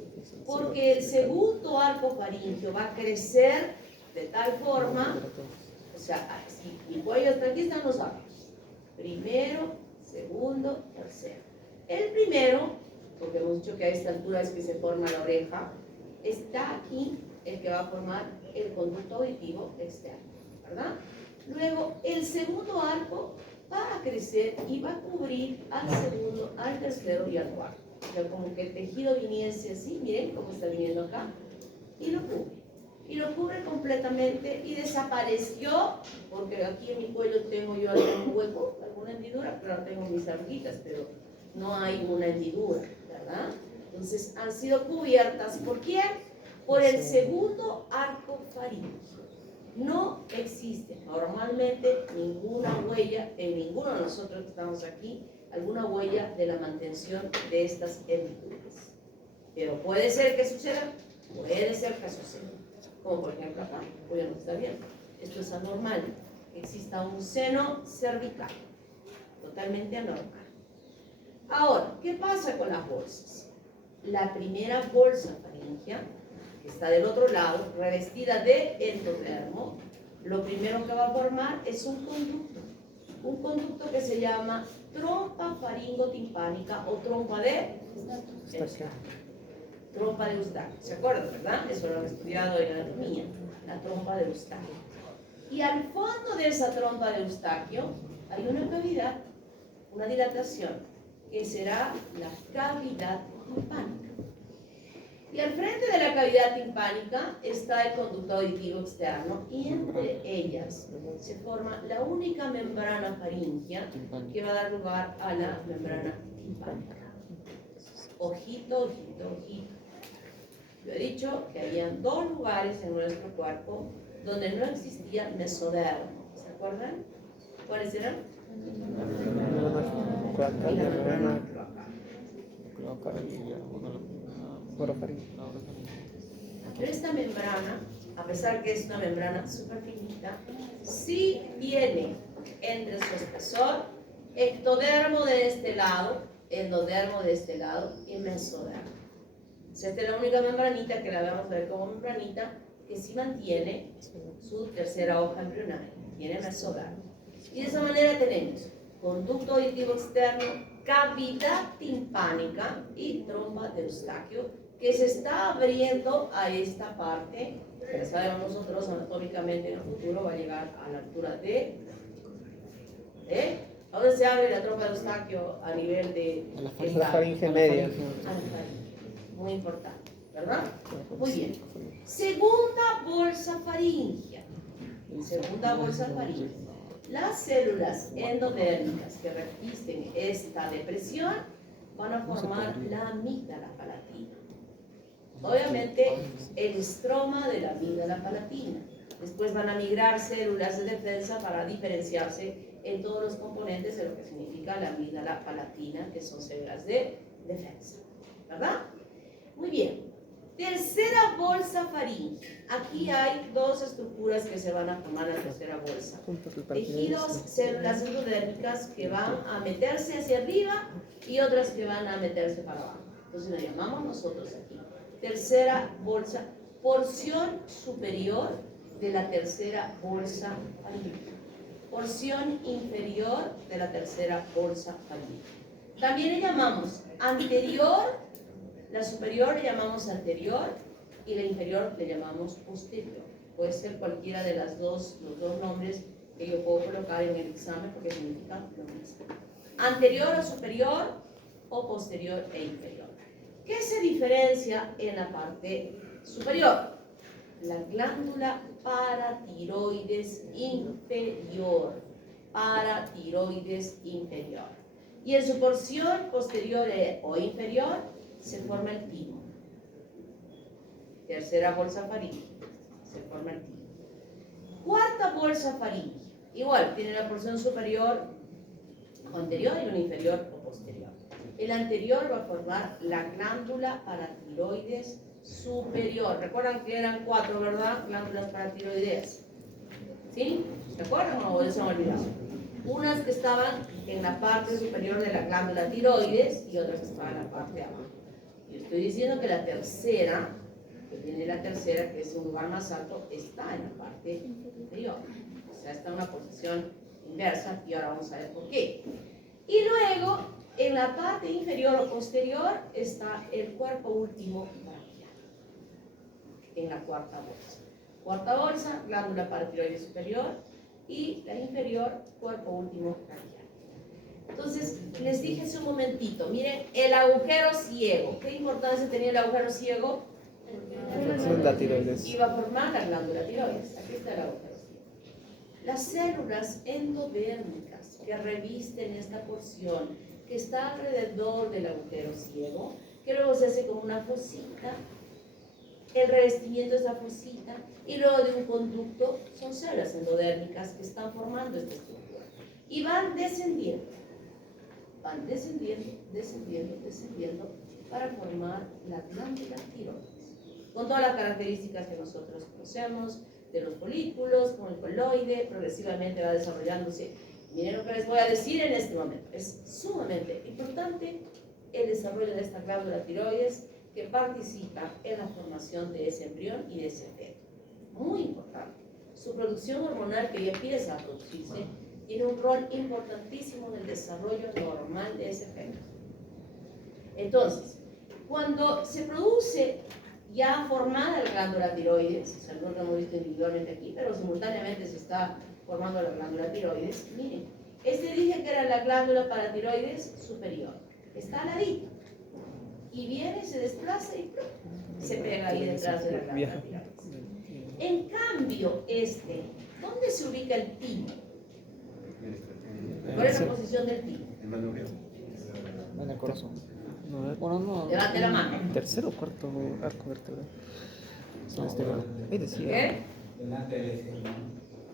porque el segundo arco faríngeo va a crecer de tal forma, o sea, si mi cuello está aquí, están los arcos. Primero, segundo, tercero. El primero, porque hemos dicho que a esta altura es que se forma la oreja, está aquí el que va a formar el conducto auditivo externo, ¿verdad? Luego, el segundo arco va a crecer y va a cubrir al segundo, al tercero y al cuarto. O sea, como que el tejido viniese así, miren cómo está viniendo acá, y lo cubre. Y lo cubre completamente y desapareció, porque aquí en mi cuello tengo yo algún hueco, alguna hendidura, pero tengo mis arruguitas, pero no hay una hendidura, ¿verdad? Entonces han sido cubiertas, ¿por quién? Por el segundo arco faríngeo. No existe normalmente ninguna huella en ninguno de nosotros que estamos aquí, alguna huella de la mantención de estas hendiduras. Pero puede ser que suceda, puede ser que suceda. Como por ejemplo acá, hoy no está bien. Esto es anormal, que exista un seno cervical, totalmente anormal. Ahora, ¿qué pasa con las bolsas? La primera bolsa faríngea, que está del otro lado, revestida de endodermo, lo primero que va a formar es un conducto que se llama trompa faringotimpánica o trompa de Eustaquio. Trompa de Eustaquio, ¿se acuerdan, verdad? Eso lo han estudiado en anatomía, la trompa de Eustaquio. Y al fondo de esa trompa de Eustaquio hay una cavidad, una dilatación, que será la cavidad timpánica. Y al frente de la cavidad timpánica está el conducto auditivo externo y entre ellas se forma la única membrana faríngea que va a dar lugar a la membrana timpánica. Ojito, ojito, ojito. Yo he dicho que había dos lugares en nuestro cuerpo donde no existía mesodermo. ¿Se acuerdan? ¿Cuáles eran? Y la membrana Pero esta membrana, a pesar que es una membrana súper finita, sí tiene entre su espesor ectodermo de este lado, endodermo de este lado y mesodermo. Esta es la única membranita que la vamos a ver como membranita que sí mantiene su tercera hoja embrionaria, tiene mesodermo. Y de esa manera tenemos conducto auditivo externo, cavidad timpánica y trompa de Eustaquio, que se está abriendo a esta parte, que sabemos nosotros anatómicamente en el futuro va a llegar a la altura de ¿a dónde se abre la trompa de Eustaquio? A nivel de La faringe media. muy importante, ¿verdad? Muy bien. Segunda bolsa faríngea. Segunda bolsa faríngea. Las células endodérmicas que resisten esta depresión van a formar la amígdala palatina. Obviamente, el estroma de la amígdala palatina. Después van a migrar células de defensa para diferenciarse en todos los componentes de lo que significa la amígdala palatina, que son células de defensa. ¿Verdad? Muy bien. Tercera bolsa faríngea. Aquí hay dos estructuras que se van a formar en la tercera bolsa. Tejidos, células endodérmicas que van a meterse hacia arriba y otras que van a meterse para abajo. Entonces lo llamamos nosotros aquí. Tercera bolsa, porción superior de la tercera bolsa faríngea. Porción inferior de la tercera bolsa faríngea. También le llamamos anterior. La superior le llamamos anterior y la inferior le llamamos posterior. Puede ser cualquiera de los dos nombres que yo puedo colocar en el examen porque significan lo mismo. Anterior o superior o posterior e inferior. ¿Qué se diferencia en la parte superior? La glándula paratiroides inferior. Paratiroides inferior. Y en su porción posterior o inferior se forma el timo. Tercera bolsa faríngea, se forma el timo. Cuarta bolsa faríngea, igual, tiene la porción superior o anterior y una inferior o posterior. El anterior va a formar la glándula paratiroides superior. Recuerdan que eran 4, ¿verdad? Glándulas paratiroideas. ¿Sí? ¿Se acuerdan o eso se han olvidado? Unas que estaban en la parte superior de la glándula tiroides y otras que estaban en la parte de abajo. Yo estoy diciendo que la tercera, que tiene la tercera, que es un lugar más alto, está en la parte inferior. O sea, está en una posición inversa y ahora vamos a ver por qué. Y luego, en la parte inferior o posterior, está el cuerpo último braquial. En la cuarta bolsa. Cuarta bolsa, glándula paratiroides superior y la inferior, cuerpo último braquial. Entonces, les dije hace un momentito, miren, el agujero ciego. ¿Qué importancia tenía el agujero ciego? La tiroides. Iba a formar la glándula tiroides. Aquí está el agujero ciego. Las células endodérmicas que revisten esta porción, que está alrededor del agujero ciego, que luego se hace como una fosita, el revestimiento de esa fosita, y luego de un conducto, son células endodérmicas que están formando esta estructura. Y van descendiendo para formar la glándula tiroides, con todas las características que nosotros conocemos de los folículos, con el coloide, progresivamente va desarrollándose. Miren lo que les voy a decir en este momento, es sumamente importante el desarrollo de esta glándula tiroides que participa en la formación de ese embrión y de ese feto. Muy importante. Su producción hormonal que ya empieza a producirse tiene un rol importantísimo en el desarrollo normal de ese feto. Entonces, cuando se produce ya formada la glándula tiroides, o sea, no lo hemos visto individualmente aquí, pero simultáneamente se está formando la glándula tiroides, miren, dije que era la glándula paratiroides superior. está al ladito. Y viene, se desplaza y ¡plum! Se pega ahí detrás de la glándula tiroides. En cambio, ¿dónde se ubica el timo? ¿Cuál es la posición del timo? En el corazón. No, Bueno, no. Levante la mano. tercero o cuarto arco vertebral. Ahí decía. ¿Qué?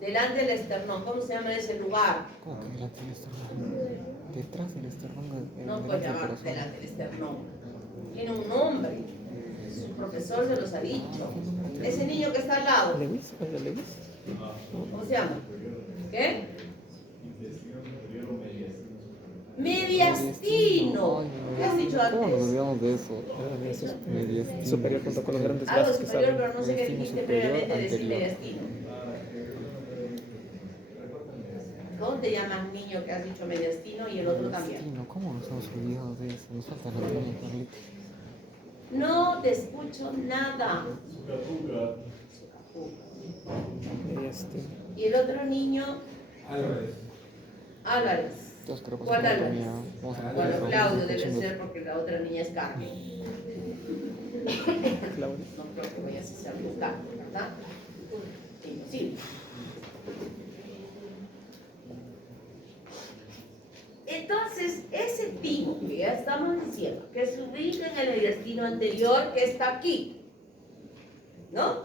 Delante del esternón. ¿Cómo se llama ese lugar? ¿Cómo que delante del esternón? Detrás del esternón. No delante puede del llamar corazón. delante del esternón. Tiene un nombre. Su profesor se los ha dicho. Ese niño que está al lado, ¿Lewis? ¿Es de Lewis? ¿cómo se llama? ¿Qué? Mediastino. ¿Qué has dicho ¿Cómo nos antes? olvidamos de eso? Mediastino. Superior junto con los grandes Algo vasos que superior, salen. pero no sé qué Mediastino dijiste superior, previamente decir anterior. mediastino. ¿Cómo te llamas niño que has dicho mediastino y el otro también? Mediastino, ¿cómo nos hemos olvidado de eso? Nos falta la niña, Carlitos. No te escucho nada. Y el otro niño, Álvarez. Entonces creo que ¿Cuál es una Álvarez? niña. Vamos a Bueno, ver, Claudio debe ser porque la otra niña es Carmen. Claudio. No creo que vayas a ser buscar, ¿verdad? Imposible. Entonces, ese timo que ya estamos diciendo, que se ubica en el mediastino anterior, que está aquí, ¿no?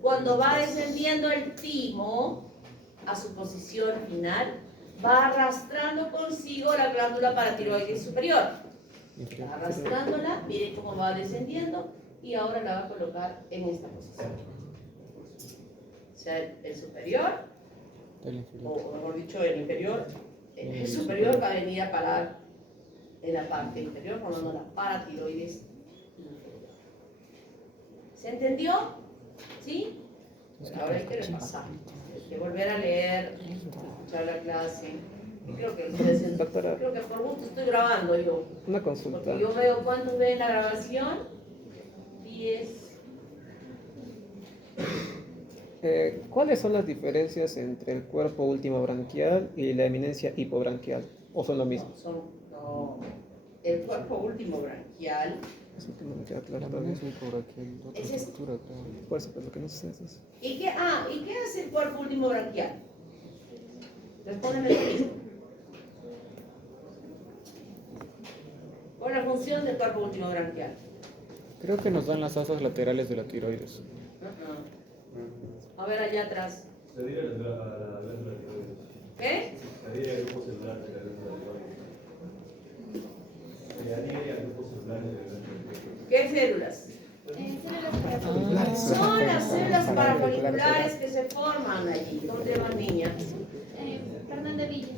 Cuando va descendiendo el timo a su posición final, va arrastrando consigo la glándula paratiroides superior. Va arrastrándola, miren cómo va descendiendo y ahora la va a colocar en esta posición. O sea, el superior, del inferior. o mejor dicho, el inferior, el superior va a venir a parar en la parte inferior, formando la paratiroides inferior. ¿Se entendió? ¿Sí? Ahora hay que repasar, hay que volver a leer, escuchar la clase. Y creo que ustedes, Doctora. creo que por gusto estoy grabando yo, Una consulta. porque yo veo cuántos ven la grabación, 10. ¿Cuáles son las diferencias entre el cuerpo último branquial y la eminencia hipobranquial? ¿O son lo mismo? No, el cuerpo último branquial. Eso que no me queda claro La todavía. amenaza por aquí, otra Ese es- estructura, creo. Por eso, pues, lo que no sé es eso. ¿Y qué hace el cuerpo último branquial? Respóndeme tú mismo. ¿Cuál es la función del cuerpo último branquial? Creo que nos dan las asas laterales de la tiroides. A ver allá atrás. Se adhiere a la glándula tiroides. ¿Qué? Se adhiere al grupo celular de la glándula tiroides. Se adhiere al grupo celular de la glándula tiroides. ¿Qué células? Células parafoliculares. Son las células parafoliculares que se forman allí. ¿Cómo te llamas, niña? Fernanda Villa.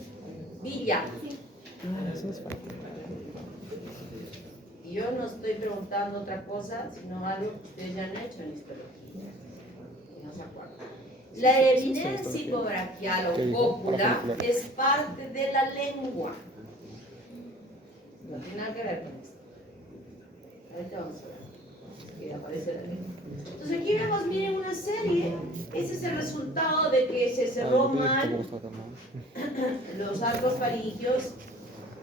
Villa. Sí. Eso es fácil. Y yo no estoy preguntando otra cosa, sino algo que ustedes ya han hecho en histología. Y no se acuerdan. La evidencia hipobraquial ¿Qué o dijo? cópula Parafolicular. es parte de la lengua. No tiene nada que ver con esto. Ahorita vamos a ver. Que aparece la lengua. Entonces aquí vemos, miren, una serie. Ese es el resultado de que se cerró mal los arcos faringios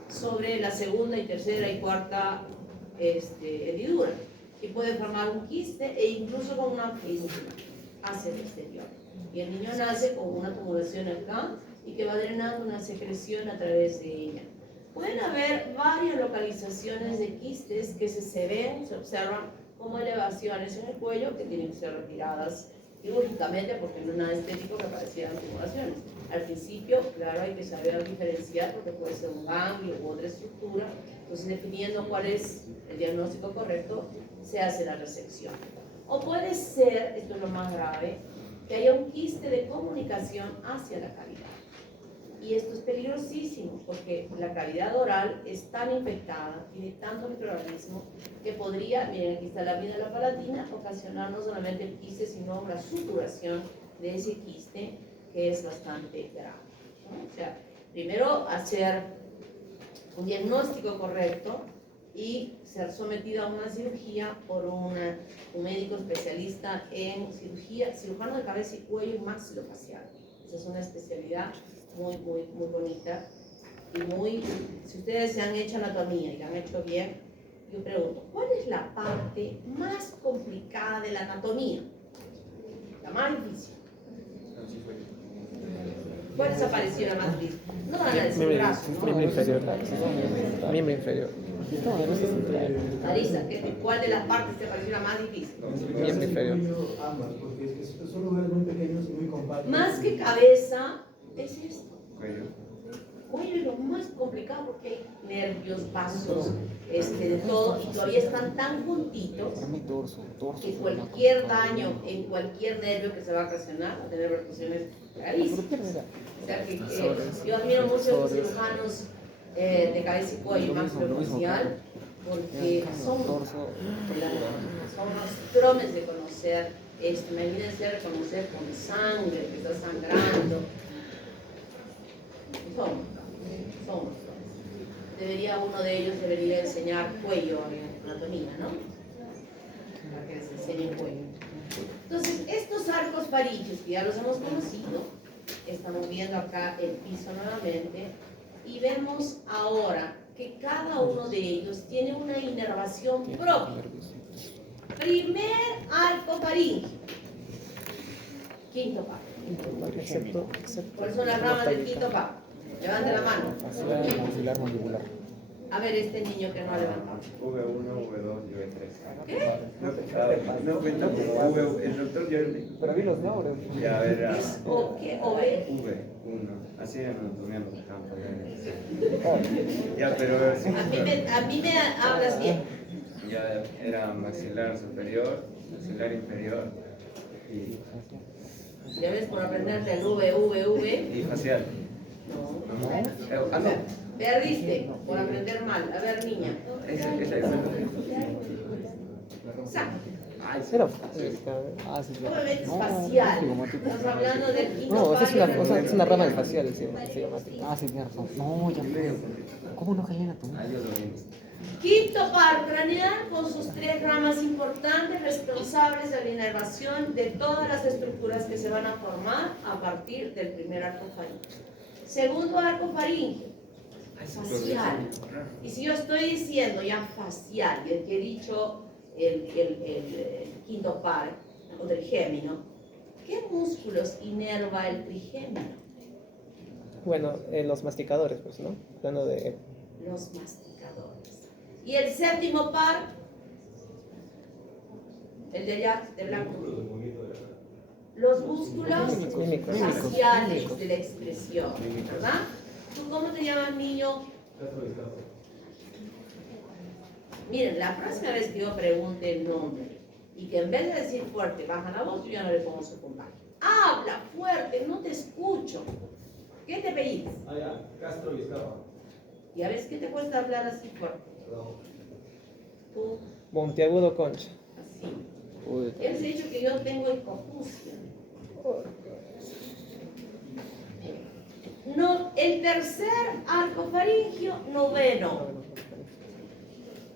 sobre la segunda y tercera y cuarta hendidura. Y puede formar un quiste e incluso con una fístula hacia el exterior. Y el niño nace con una acumulación acá y que va drenando una secreción a través de ella. Pueden haber varias localizaciones de quistes que se ven, se observan como elevaciones en el cuello que tienen que ser retiradas quirúrgicamente porque no es nada estético que parecieran acumulaciones. Al principio, claro, hay que saber diferenciar porque puede ser un ganglio u otra estructura. Entonces, definiendo cuál es el diagnóstico correcto, se hace la resección. O puede ser, esto es lo más grave, que haya un quiste de comunicación hacia la cavidad. Y esto es peligrosísimo porque la cavidad oral es tan infectada, tiene tanto microorganismo que podría, miren, aquí está la amígdala palatina, ocasionar no solamente el quiste, sino la supuración de ese quiste, que es bastante grave, ¿no? O sea, primero hacer un diagnóstico correcto y ser sometido a una cirugía por un médico especialista en cirugía, cirujano de cabeza y cuello y maxilofacial. Esa es una especialidad muy bonita y muy, si ustedes se han hecho anatomía y la han hecho bien, yo pregunto, ¿cuál es la parte más complicada de la anatomía? La más difícil. ¿Cuál desapareció la más difícil? No van a decir brazo, ¿no? Miembro inferior. Miembro inferior. Larisa, ¿cuál de las partes te pareció la más difícil? Miembro inferior. Ambas, porque es que son lugares muy pequeños y muy compactos. Más que cabeza, es esto. Cuello. Cuello es lo más complicado porque hay nervios, vasos, de todo, y todavía están tan juntitos Para mí torso, que cualquier daño en cualquier nervio que se va a ocasionar va a tener repercusiones gravísimas. O sea que yo admiro mucho a los cirujanos de cabeza y cuello maxilofacial porque son unos tromes de conocer esto. Me evidencia de reconocer con sangre que está sangrando. Son unos tromes. Uno de ellos debería enseñar cuello en anatomía, ¿no? Para que les enseñen cuello. Entonces, estos arcos faringes que ya los hemos conocido, estamos viendo acá el piso nuevamente y vemos ahora que cada uno de ellos tiene una inervación propia. Primer arco faringeo, quinto párpado. Excepto. ¿Cuáles son las ramas del quinto párpado? Levante la mano. maxilar mandibular. A ver, este niño que no ha levantado. V1, V2 y V3. ¿Qué? No cuenta como V, el doctor Jeremy. Pero vi los nombres. Ya, a ver, ¿Es o qué? ¿O ve? V1. Así en anatomía los campos. Ya, pero sí. A mí me hablas bien. Ya era maxilar superior, maxilar inferior y Ya ves, por aprenderte el V. y facial. No. No. Perdiste por aprender mal. A ver, niña. Esa es Saca. Era. Sí, No me metes facial. Estamos hablando del quinto No, esa párpado. es una rama del facial, el cigomático. sí, tienes razón. No, ya veo. ¿Cómo no caí en anatomía? Adiós, Quinto par craneal con sus tres ramas importantes responsables de la inervación de todas las estructuras que se van a formar a partir del primer arco faríngeo. Segundo arco faríngeo, facial. Y si yo estoy diciendo ya facial, y el que he dicho el quinto par o trigémino, ¿qué músculos inerva el trigémino? Bueno, los masticadores, pues, ¿no? Hablando de. Los masticadores. Y el séptimo par, el de allá, de blanco. Los músculos Mímicos. faciales de la expresión, ¿verdad? ¿Tú cómo te llamas, niño? Miren, la próxima vez que yo pregunte el nombre y que en vez de decir fuerte baja la voz, yo ya no le pongo secundario. Habla fuerte, no te escucho. ¿Qué te pedís? Castro Vizcarra. ¿Ya ves qué te cuesta hablar así fuerte? Tú, Monteagudo Concha. así. Uy, Él se ha dicho que yo tengo hipoacusia. No, el tercer arco faríngeo, noveno.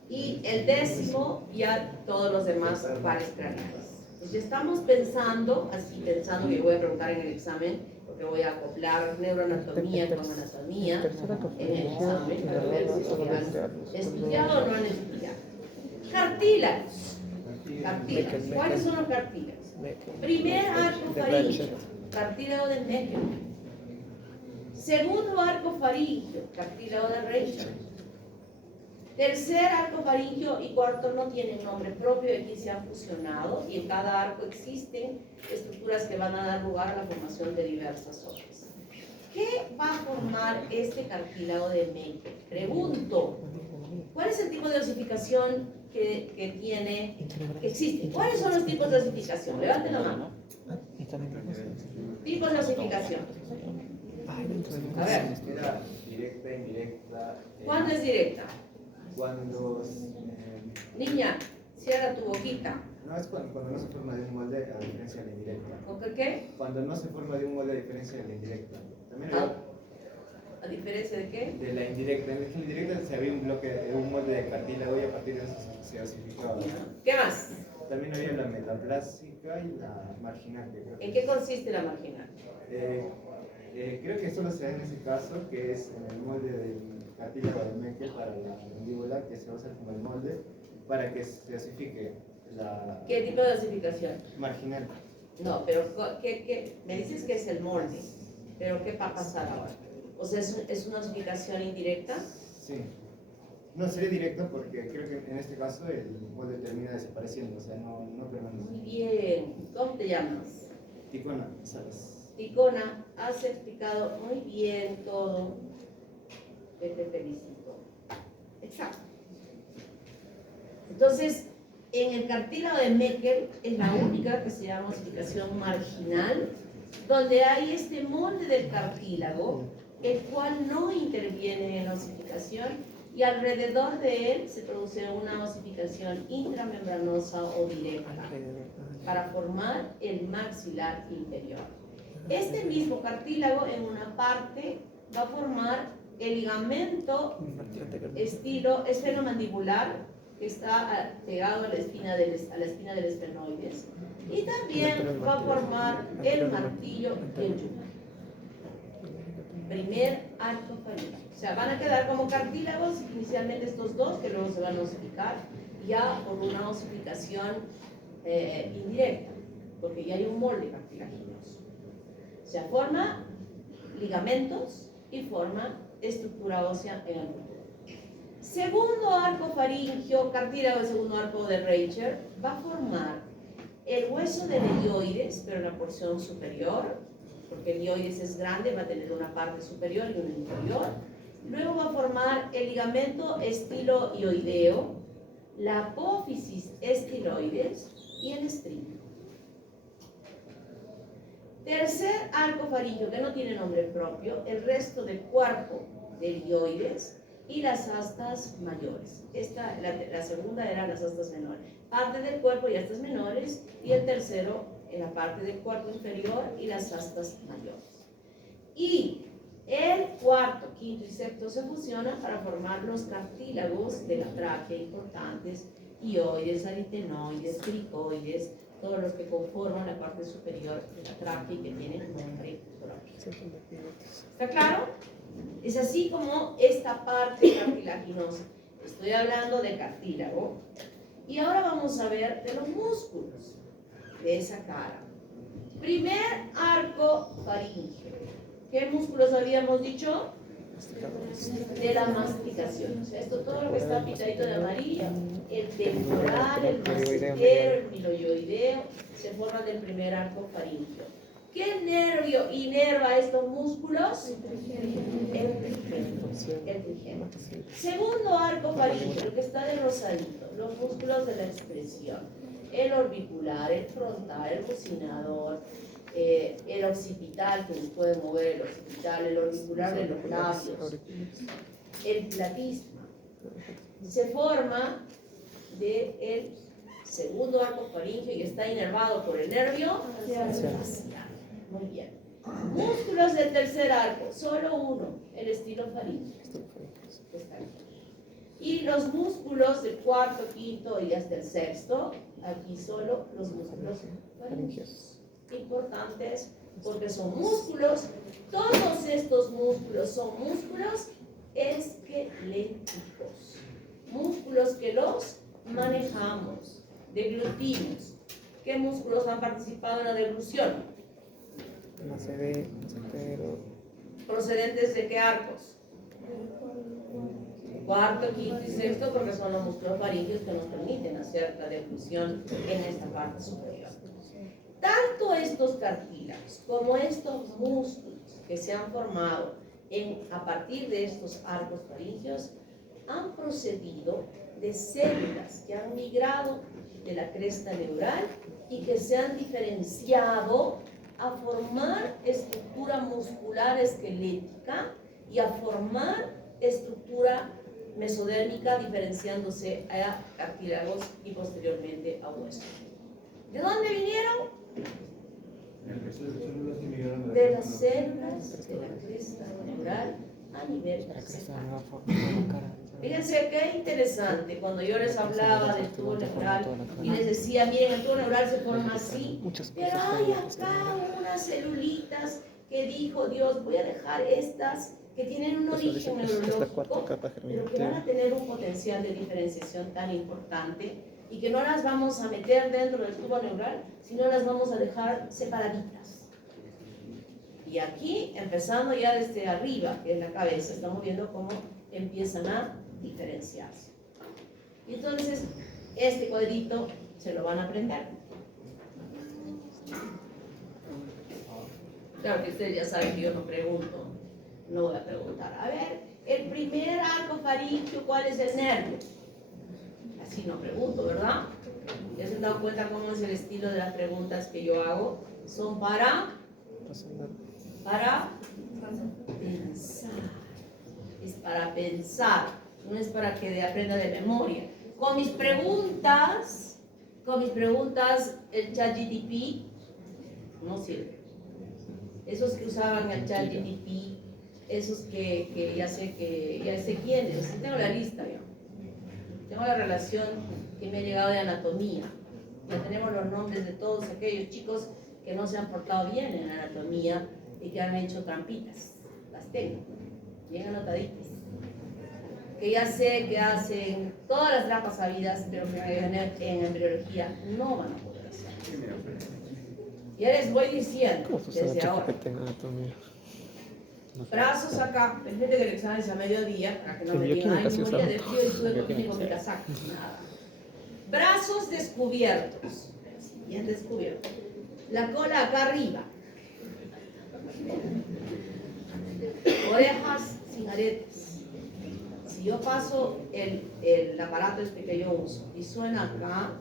Y el décimo, ya todos los demás pares craneales. Entonces estamos pensando, así pensando que voy a preguntar en el examen, porque voy a acoplar neuroanatomía con anatomía en el examen para ver si han estudiado o no han estudiado. Cartílagos. Cartílagos. ¿Cuáles son los cartílagos? Primer arco faríngeo, cartílago de Meckel. Segundo arco faríngeo, cartílago de Reichert. Tercer arco faríngeo y cuarto no tienen nombre propio, aquí se han fusionado y en cada arco existen estructuras que van a dar lugar a la formación de diversas otras. ¿Qué va a formar este cartílago de Meckel? Pregunto, ¿cuál es el tipo de osificación que tiene, que existe? ¿Cuáles son los tipos de osificación? Levanten la mano. Tipos de osificación. A ver, Era directa, indirecta. ¿cuándo es directa? Cuando. Niña, cierra tu boquita. No es cuando no se forma de un molde a diferencia de la indirecta. ¿Con qué? Cuando no se forma de un molde a diferencia de la indirecta. También Ah, había ¿a diferencia de qué? de la indirecta. En la indirecta se había un bloque, un molde de cartílago y a partir de eso se osificaba. ¿Qué más? También había la metaplásica y la marginal. ¿En qué consiste la marginal? Creo que solo se da en ese caso, que es en el molde del cartílago de Meckel para la mandíbula, que se usa como el molde para que se osifique la ¿Qué tipo de osificación? marginal. No, pero me dices que es el molde, pero ¿qué va a pasar ahora? O sea, ¿es una osificación indirecta? Sí. No sería directo porque creo que en este caso el molde termina desapareciendo, o sea, no permanece. Muy bien. ¿Cómo te llamas? Ticona, ¿sabes? Ticona, has explicado muy bien todo. Te felicito. Exacto. Entonces, en el cartílago de Meckel es la única que se llama osificación marginal, donde hay este molde del cartílago, el cual no interviene en la osificación y alrededor de él se produce una osificación intramembranosa o directa para formar el maxilar inferior. Este mismo cartílago en una parte va a formar el ligamento estilo esfenomandibular que está pegado a la espina del esfenoides y también va a formar el martillo y el yunque. Primer arco faríngeo. O sea, van a quedar como cartílagos inicialmente estos dos que luego se van a osificar ya por una osificación indirecta, porque ya hay un molde cartilaginoso. O sea, forma ligamentos y forma estructura ósea en el futuro. Segundo arco faríngeo, cartílago del segundo arco de Reicher, va a formar el hueso del helioides, pero en la porción superior, porque el helioides es grande, va a tener una parte superior y una inferior. Luego va a formar el ligamento estiloioideo, la apófisis estiloides y el estribo. Tercer arco faríngeo, que no tiene nombre propio, el resto del cuerpo del helioides y las astas mayores. La segunda eran las astas menores. Parte del cuerpo y astas menores, y el tercero en la parte del cuerpo inferior y las astas mayores. Y el cuarto, quinto y sexto se fusionan para formar los cartílagos de la tráquea importantes, hioides, aritenoides, cricoides, todos los que conforman la parte superior de la tráquea y que tienen nombre propio. ¿Está claro? Es así como esta parte cartilaginosa. Estoy hablando de cartílago. Y ahora vamos a ver de los músculos de esa cara. Primer arco faríngeo. ¿Qué músculos habíamos dicho? De la masticación. O sea, esto, todo lo que está pintadito de amarillo, el temporal, el masticero, el piloioideo, se forman del primer arco faríngeo. ¿Qué nervio inerva estos músculos? El trigémino. Segundo arco faríngeo, lo que está de rosadito, los músculos de la expresión. El orbicular, el frontal, el bucinador, el occipital, que nos puede mover el occipital, el orbicular de los labios, el platisma. Se forma del segundo arco faríngeo y está inervado por el nervio facial. Muy bien. Músculos del tercer arco, solo uno, el estilofaríngeo. Está aquí. Y los músculos del cuarto, quinto y hasta el sexto, aquí solo los músculos faríngeos. Importantes porque son músculos, todos estos músculos son músculos esqueléticos, músculos que los manejamos, deglutimos. ¿Qué músculos han participado en la deglución? ¿Procedentes de qué arcos? Cuarto, quinto y sexto, porque son los músculos faríngeos que nos permiten hacer la deglución en esta parte superior. Tanto estos cartílagos como estos músculos que se han formado a partir de estos arcos faríngeos han procedido de células que han migrado de la cresta neural y que se han diferenciado a formar estructura muscular esquelética y a formar estructura mesodérmica, diferenciándose a cartílagos y posteriormente a huesos. ¿De dónde vinieron? De las células de la cresta neural a nivel cerebral. Fíjense qué interesante cuando yo les hablaba del tubo neural y les decía, miren, el tubo neural se forma así, pero hay acá unas celulitas que que dijo Dios, voy a dejar estas que tienen un Eso dice origen que es esta cuarta neurológico, capa pero que van a germinativa. tener un potencial de diferenciación tan importante y que no las vamos a meter dentro del tubo neural, sino las vamos a dejar separaditas. Y aquí, empezando ya desde arriba, que es la cabeza, estamos viendo cómo empiezan a diferenciarse. Y entonces, este cuadrito se lo van a aprender. Claro que ustedes ya saben que yo no pregunto, no voy a preguntar. A ver, el primer arco faríngeo, ¿cuál es el nervio? Así no pregunto, ¿verdad? ¿Ya se han dado cuenta cómo es el estilo de las preguntas que yo hago? Son para pensar. Es para pensar, no es para que aprenda de memoria. Con mis preguntas, el ChatGPT no sirve. Esos que usaban el ChatGPT, esos que ya sé quiénes, tengo la lista ya. Tengo la relación que me ha llegado de anatomía. Ya tenemos los nombres de todos aquellos chicos que no se han portado bien en anatomía y que han hecho trampitas. Las tengo, bien anotaditas. Que ya sé que hacen todas las trampas sabidas, pero que en embriología no van a poder hacer. Ya les voy diciendo ¿Cómo se usa desde la ahora. ChatGPT en anatomía? Brazos acá, pensé que el examen es a mediodía, para que no me digan, ay, me moría de frío y estuve comiendo con mi casaca. Nada. Brazos descubiertos, bien descubiertos. La cola acá arriba. Orejas sin aretes. Si yo paso el aparato este que yo uso y suena acá,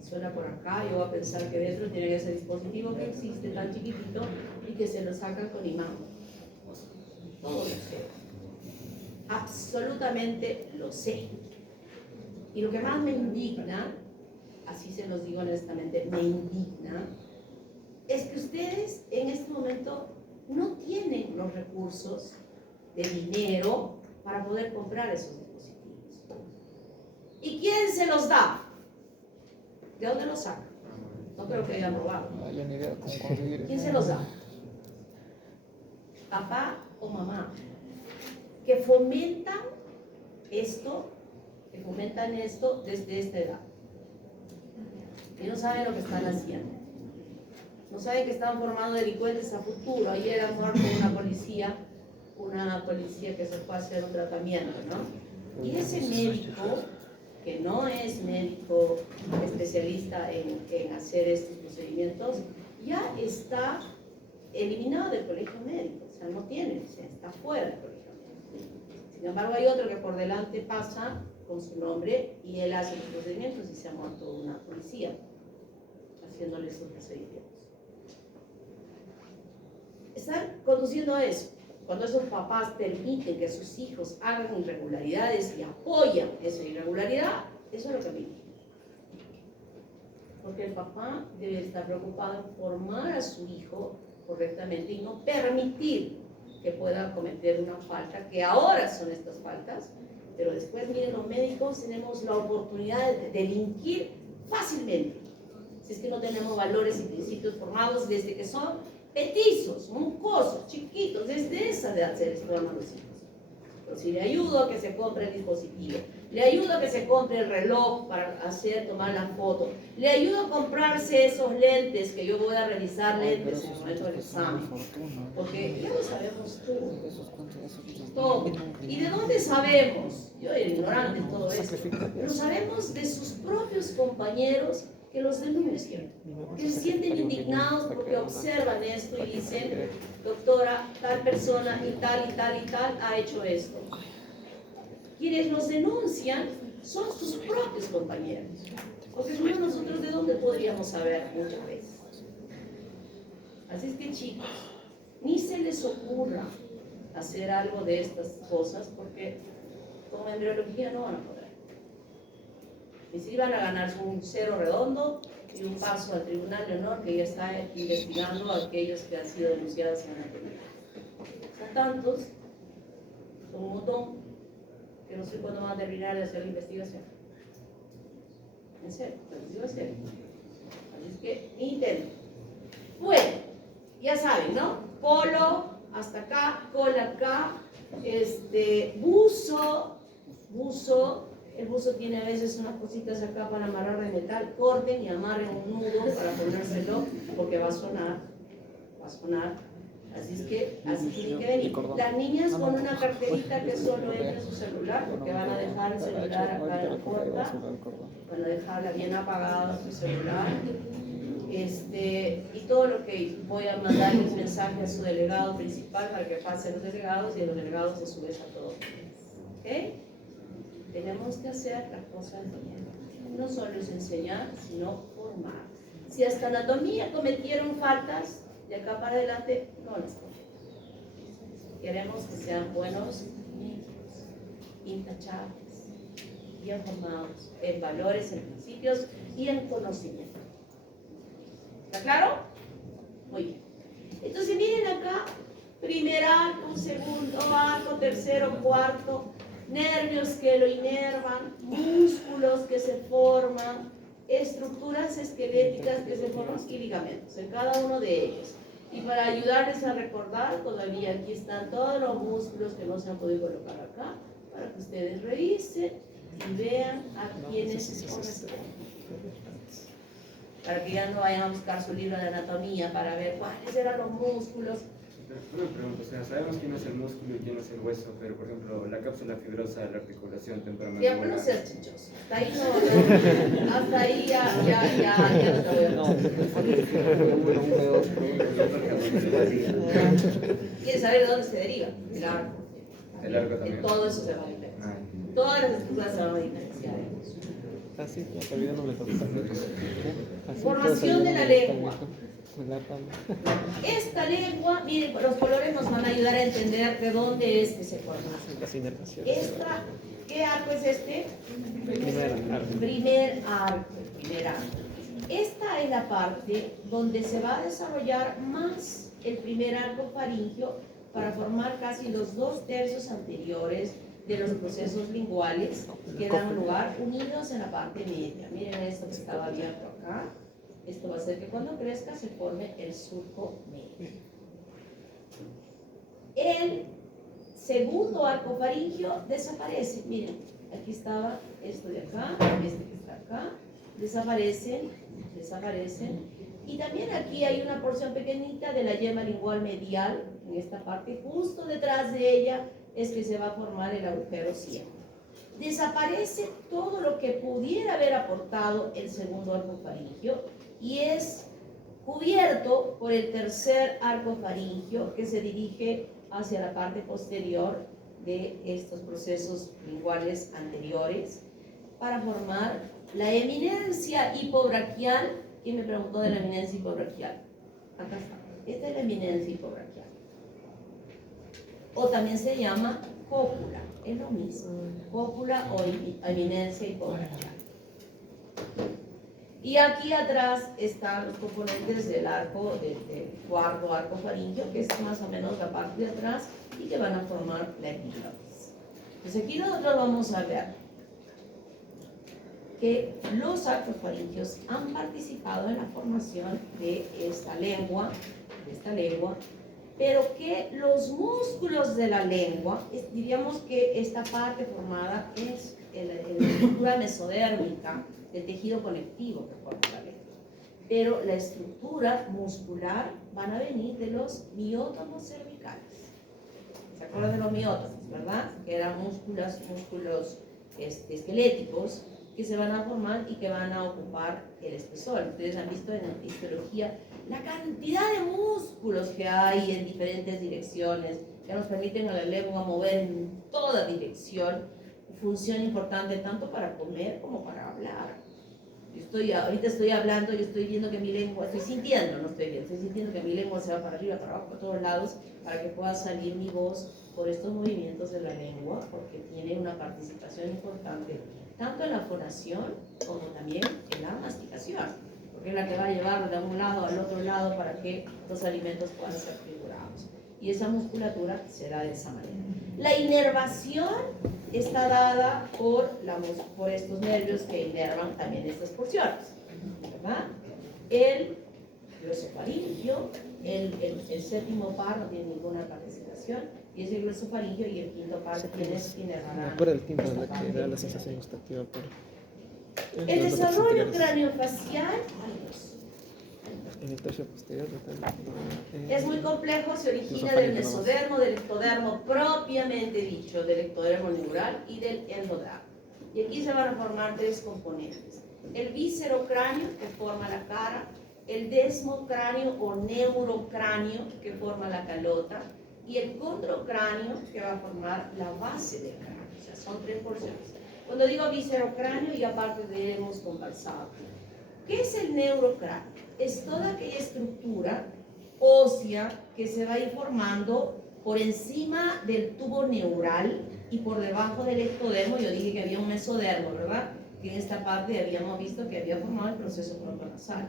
suena por acá, yo voy a pensar que dentro tiene ese dispositivo que existe tan chiquitito y que se lo sacan con imán. Todo lo sé. Absolutamente lo sé. Y lo que más me indigna, así se los digo honestamente, me indigna, es que ustedes en este momento no tienen los recursos de dinero para poder comprar esos dispositivos. ¿Y quién se los da? ¿De dónde los sacan? No creo que hayan robado. No hay ni idea cómo conseguir ¿Quién eso. se los da? ¿Papá o mamá? Que fomentan esto desde esta edad. Y no saben lo que están haciendo. No saben que están formando delincuentes a futuro. Ayer ha muerto una policía que se fue a hacer un tratamiento, ¿no? Y ese médico, que no es médico especialista en hacer estos procedimientos, ya está eliminado del colegio médico, o sea, no tiene licencia, está fuera del colegio médico. Sin embargo, hay otro que por delante pasa con su nombre y él hace los procedimientos y se ha muerto una policía haciéndole esos procedimientos. Están conduciendo eso. Cuando esos papás permiten que sus hijos hagan irregularidades y apoyan esa irregularidad, eso es lo que me indigna. Porque el papá debe estar preocupado en formar a su hijo correctamente y no permitir que pueda cometer una falta, que ahora son estas faltas, pero después, miren, los médicos tenemos la oportunidad de delinquir fácilmente, si es que no tenemos valores y principios formados desde que son petizos, mucosos, chiquitos, desde esa edad se les forman los hijos. Pero si le ayudo a que se compre el dispositivo, le ayudo a que se compre el reloj para tomar la foto, le ayudo a comprarse esos lentes que yo voy a revisar lentes en el momento del examen, porque ya lo sabemos todo. ¿Y de dónde sabemos? Yo era ignorante en todo esto. Lo sabemos de sus propios compañeros que los denuncian, que se sienten indignados porque observan esto y dicen, doctora, tal persona y tal y tal y tal ha hecho esto. Quienes los denuncian son sus propios compañeros, porque si no, nosotros de dónde podríamos saber muchas veces. Así es que, chicos, ni se les ocurra hacer algo de estas cosas porque con embriología no van a poder. Y si van a ganarse un cero redondo y un paso al Tribunal de Honor que ya está investigando a aquellos que han sido denunciados en la primera. Son tantos, son un montón, que no sé cuándo van a terminar de hacer la investigación. En serio, les digo en serio. Así es que intenten. Bueno, ya saben, ¿no? polo hasta acá, cola acá, buzo, el buzo tiene a veces unas cositas acá para amarrar de metal, corten y amarren un nudo para ponérselo porque va a sonar, así es que así tiene que venir. Las niñas con una carterita que solo entre su celular, porque van a dejar el celular acá en la puerta, van a dejarla bien apagada su celular. Y todo lo que voy a mandarles mensaje a su delegado principal para que pasen los delegados y los delegados a su vez a todos. ¿Ok? Tenemos que hacer las cosas bien. No solo es enseñar, sino formar. Si hasta anatomía cometieron faltas, de acá para adelante no las cometemos. Queremos que sean buenos niños, intachables, bien formados en valores, en principios y en conocimiento. ¿Está claro? Muy bien. Entonces miren acá, primer arco, segundo arco, tercero, cuarto, nervios que lo inervan, músculos que se forman, estructuras esqueléticas que se forman y ligamentos en cada uno de ellos. Y para ayudarles a recordar, todavía aquí están todos los músculos que no se han podido colocar acá, para que ustedes revisen y vean a quiénes corresponden. Para que ya no vayan a buscar su libro de anatomía para ver cuáles eran los músculos. Una pregunta, o sea, sabemos quién es el músculo y quién es el hueso, pero por ejemplo, la cápsula fibrosa de la articulación Ya, pero no seas chichoso. Hasta ahí no, hasta ahí ya no te voy a decir. ¿Quieres saber de dónde se deriva? El arco. El arco también. Todo eso se va a diferenciar. Todas las estructuras se van a diferenciar. Así, olvidándome totalmente. Formación de la lengua. Esta lengua, miren, los colores nos van a ayudar a entender de dónde es que se forma. Esta, ¿qué arco es este? Primer arco. Esta es la parte donde se va a desarrollar más el primer arco faríngeo para formar casi los 2/3 anteriores de los procesos linguales que dan lugar unidos en la parte media. Miren esto que estaba abierto acá. Esto va a hacer que cuando crezca se forme el surco medio. El segundo arco faríngeo desaparece. Miren, aquí estaba esto de acá, este que está acá. Desaparecen. Y también aquí hay una porción pequeñita de la yema lingual medial, en esta parte, justo detrás de ella es que se va a formar el agujero ciego. Desaparece todo lo que pudiera haber aportado el segundo arco faríngeo y es cubierto por el tercer arco faríngeo que se dirige hacia la parte posterior de estos procesos linguales anteriores para formar la eminencia hipobraquial. ¿Quién me preguntó de la eminencia hipobraquial? Acá está. Esta es la eminencia hipobraquial. O también se llama cópula, es lo mismo. Cópula o eminencia hipobraquial. Y aquí atrás están los componentes del arco, del cuarto arco faríngeo, que es más o menos la parte de atrás y que van a formar la epiglotis. Entonces aquí nosotros vamos a ver que los arcos faringios han participado en la formación de esta lengua, pero que los músculos de la lengua, diríamos que esta parte formada es la estructura mesodérmica del tejido conectivo que forma la lengua, pero la estructura muscular van a venir de los miótomos cervicales. ¿Se acuerdan de los miótomos, verdad? Que eran músculos esqueléticos que se van a formar y que van a ocupar el espesor. Ustedes han visto en la histología la cantidad de músculos que hay en diferentes direcciones que nos permiten a la lengua mover en toda dirección, función importante tanto para comer como para hablar. Ahorita estoy hablando, yo estoy viendo que mi lengua, estoy sintiendo que mi lengua se va para arriba, para abajo, para todos lados, para que pueda salir mi voz por estos movimientos de la lengua, porque tiene una participación importante tanto en la fonación como también en la masticación, porque es la que va a llevar de un lado al otro lado para que los alimentos puedan ser figurados. Y esa musculatura se da de esa manera. La inervación está dada por estos nervios que inervan también estas porciones, ¿verdad? El glosofaringio el séptimo par no tiene ninguna participación, y es el hueso faríngeo, y el quinto par quienes Me inervarán acuerdo del tiempo en esta la que parte. da la sensación gustativa por El los desarrollo anteriores. craniofacial En el tercio posterior es muy complejo, se origina del mesodermo, del ectodermo propiamente dicho, del ectodermo neural y del endodermo. Y aquí se van a formar tres componentes: el viscerocráneo, que forma la cara; el desmocráneo o neurocráneo, que forma la calota; y el condrocráneo, que va a formar la base del cráneo. O sea, son tres porciones. Cuando digo viscerocráneo, ya aparte de hemos conversado. ¿Qué es el neurocráneo? Es toda aquella estructura ósea que se va a ir formando por encima del tubo neural y por debajo del ectodermo. Yo dije que había un mesodermo, ¿verdad? Que en esta parte habíamos visto que había formado el proceso protonasal.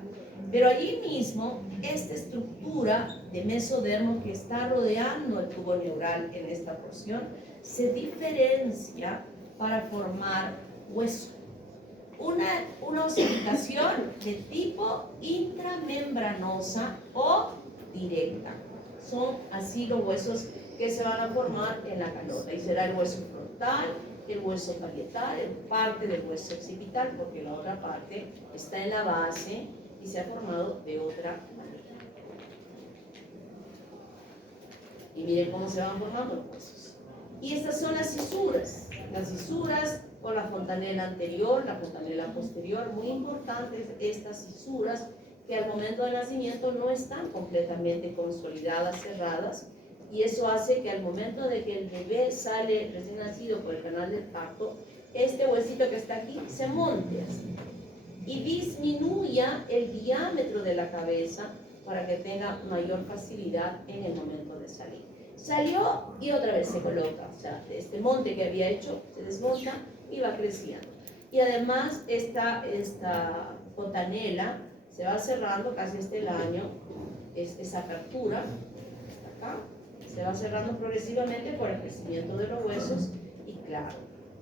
Pero allí mismo, esta estructura de mesodermo que está rodeando el tubo neural en esta porción, se diferencia para formar hueso. Una osificación de tipo intramembranosa o directa. Son así los huesos que se van a formar en la calota, y será el hueso frontal, el hueso parietal, parte del hueso occipital, porque la otra parte está en la base y se ha formado de otra manera. Y miren cómo se van formando los huesos. Y estas son las cisuras. Las cisuras con la fontanela anterior, la fontanela posterior, muy importantes estas cisuras que al momento del nacimiento no están completamente consolidadas, cerradas, y eso hace que al momento de que el bebé sale recién nacido por el canal del parto, este huesito que está aquí se monte así y disminuya el diámetro de la cabeza para que tenga mayor facilidad en el momento de salir. Salió y otra vez se coloca, o sea, este monte que había hecho se desmonta y va creciendo. Y además esta fontanela se va cerrando casi hasta el año, esa apertura, hasta acá, se va cerrando progresivamente por el crecimiento de los huesos. Y claro,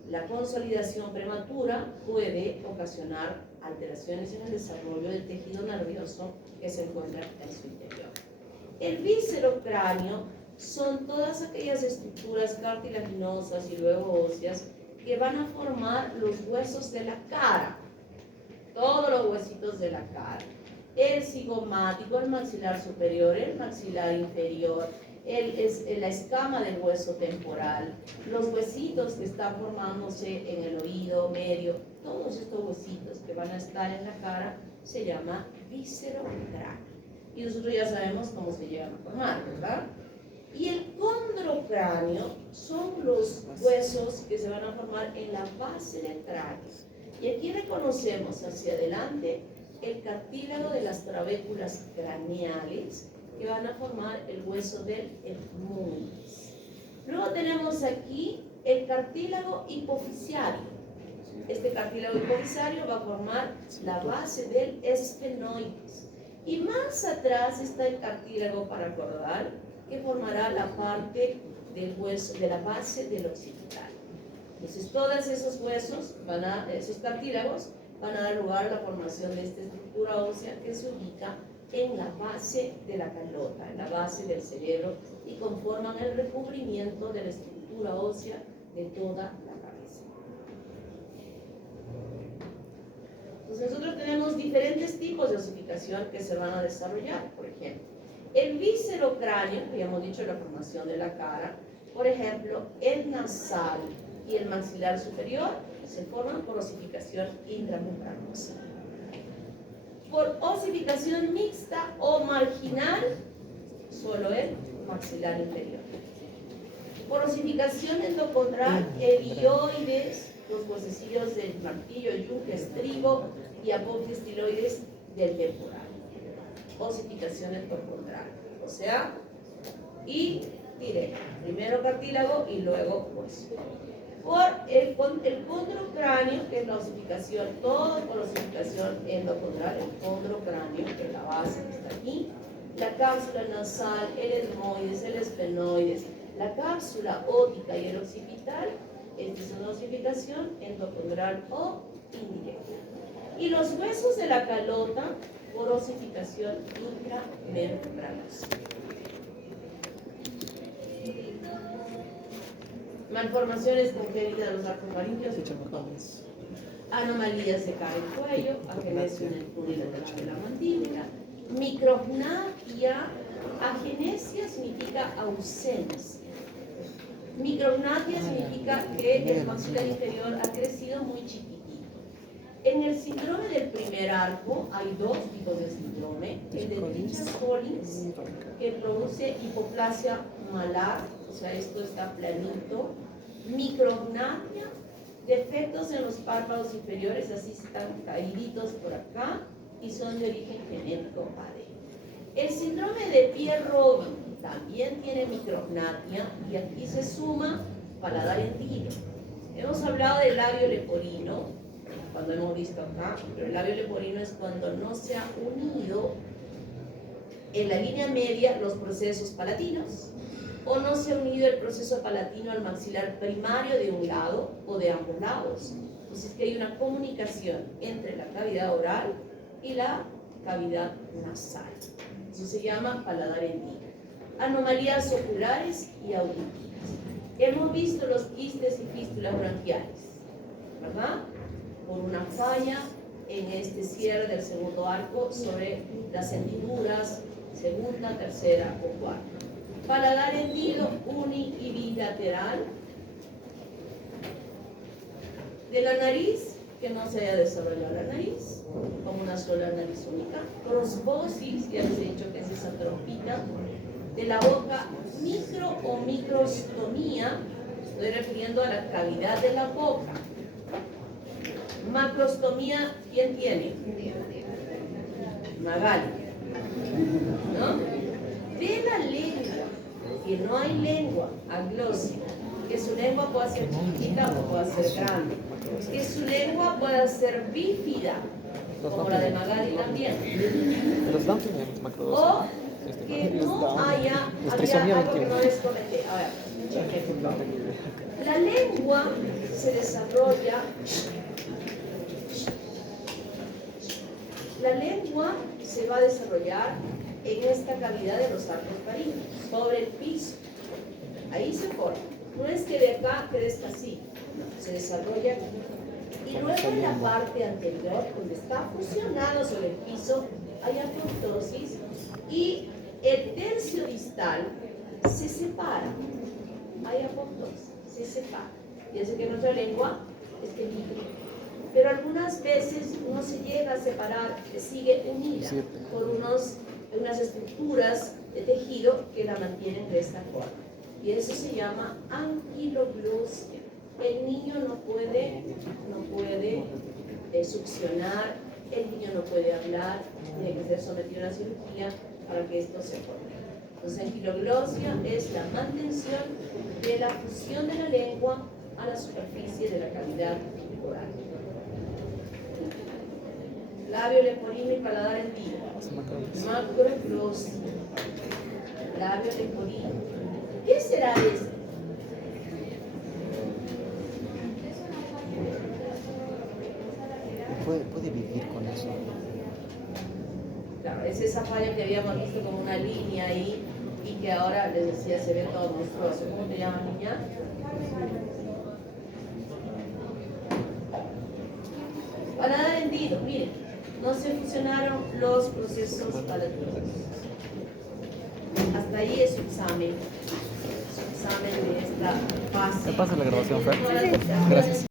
la consolidación prematura puede ocasionar alteraciones en el desarrollo del tejido nervioso que se encuentra en su interior. El viscerocráneo son todas aquellas estructuras cartilaginosas y luego óseas que van a formar los huesos de la cara, todos los huesitos de la cara, el cigomático, el maxilar superior, el maxilar inferior, la escama del hueso temporal, los huesitos que están formándose en el oído medio, todos estos huesitos que van a estar en la cara se llama viscerocráneo. Y nosotros ya sabemos cómo se llegan a formar, ¿verdad? Y el condrocráneo son los huesos que se van a formar en la base del cráneo. Y aquí reconocemos hacia adelante el cartílago de las trabéculas craneales que van a formar el hueso del epmundis. Luego tenemos aquí el cartílago hipofisiario. Este cartílago hipofisiario va a formar la base del esfenoides. Y más atrás está el cartílago paracaudal, que formará la parte del hueso, de la base del occipital. Entonces, todos esos huesos, esos cartílagos, van a dar lugar a la formación de esta estructura ósea que se ubica en la base de la calota, en la base del cerebro, y conforman el recubrimiento de la estructura ósea de toda la cabeza. Entonces, nosotros tenemos diferentes tipos de osificación que se van a desarrollar. Por ejemplo, el viscerocráneo, que ya hemos dicho, la formación de la cara. Por ejemplo, el nasal y el maxilar superior se forman por osificación intramembranosa. Por osificación mixta o marginal, solo el maxilar inferior. Por osificación endocondral, helioides, los huesecillos del martillo, yunque, estribo y apófisis estiloides del temporal. Osificación endocondral, o sea, y directa, primero cartílago y luego hueso. Por el condrocráneo, que es la osificación, todo por osificación endocondral, el condrocráneo, que es la base que está aquí, la cápsula nasal, el etmoides, el esfenoides, la cápsula ótica y el occipital. Esta es una osificación endocondral o indirecta. Y los huesos de la calota por osificación intramembranosa. Malformaciones congénitas de los arcos faringios, anomalías de cara y cuello, agenesia en el plurilateral de la mandíbula, micrognatia. Agenesia significa ausencia. Micrognatia significa que el maxilar inferior ha crecido muy chiquitito. En el síndrome del primer arco hay dos tipos de síndrome: el de Treacher-Collins, que produce hipoplasia malar, o sea, esto está planito; micrognatia, defectos en los párpados inferiores, así están caíditos por acá y son de origen genético padre. El síndrome de Pierre-Robin también tiene micrognatia y aquí se suma paladar hendido. Hemos hablado del labio leporino cuando hemos visto acá, pero el labio leporino es cuando no se ha unido en la línea media los procesos palatinos, o no se ha unido el proceso palatino al maxilar primario de un lado o de ambos lados. Entonces que hay una comunicación entre la cavidad oral y la cavidad nasal. Eso se llama paladar hendido. Anomalías oculares y auditivas. Hemos visto los quistes y fístulas bronquiales, ¿verdad? Por una falla en este cierre del segundo arco sobre las hendiduras segunda, tercera o cuarta. Paladar hendido uni y bilateral. De la nariz, que no se haya desarrollado la nariz, como una sola nariz única. Prosbosis, ya les he dicho que es esa trompita. De la boca, micro o microstomía, estoy refiriendo a la cavidad de la boca. Macrostomía, ¿quién tiene? Magali, ¿no? De la lengua, que no hay lengua aglosia, que su lengua pueda ser chiquita o pueda ser grande, que su lengua pueda ser bífida, como la de Magali también, o que no haya, había algo que no les comenté. A ver, chequen. La lengua se desarrolla, la lengua se va a desarrollar en esta cavidad de los arcos faríneos, sobre el piso. Ahí se forma. No es que de acá crezca así, no, se desarrolla aquí. Y luego en la parte anterior, donde está fusionado sobre el piso, hay apoptosis y el tercio distal se separa. Hay apoptosis, se separa. Fíjense que nuestra lengua es pequeña, pero algunas veces no se llega a separar, sigue unida por unas estructuras de tejido que la mantienen de esta forma. Y eso se llama anquiloglosia. El niño no puede succionar, el niño no puede hablar, tiene que ser sometido a una cirugía para que esto se forme. Entonces, anquiloglosia es la mantención de la fusión de la lengua a la superficie de la cavidad oral. Labio leporino y paladar hendido. Macroglosia. Labio leporino. ¿Qué será esto? Puede vivir con eso. Claro, es esa falla que habíamos visto como una línea ahí y que ahora les decía se ve todo monstruoso. ¿Cómo te llamas, niña? Paladar hendido, miren, no se fusionaron los procesos palatinos. Hasta ahí es su examen. Su examen de esta fase. ¿Te pasa la grabación, Fer? Gracias. Gracias.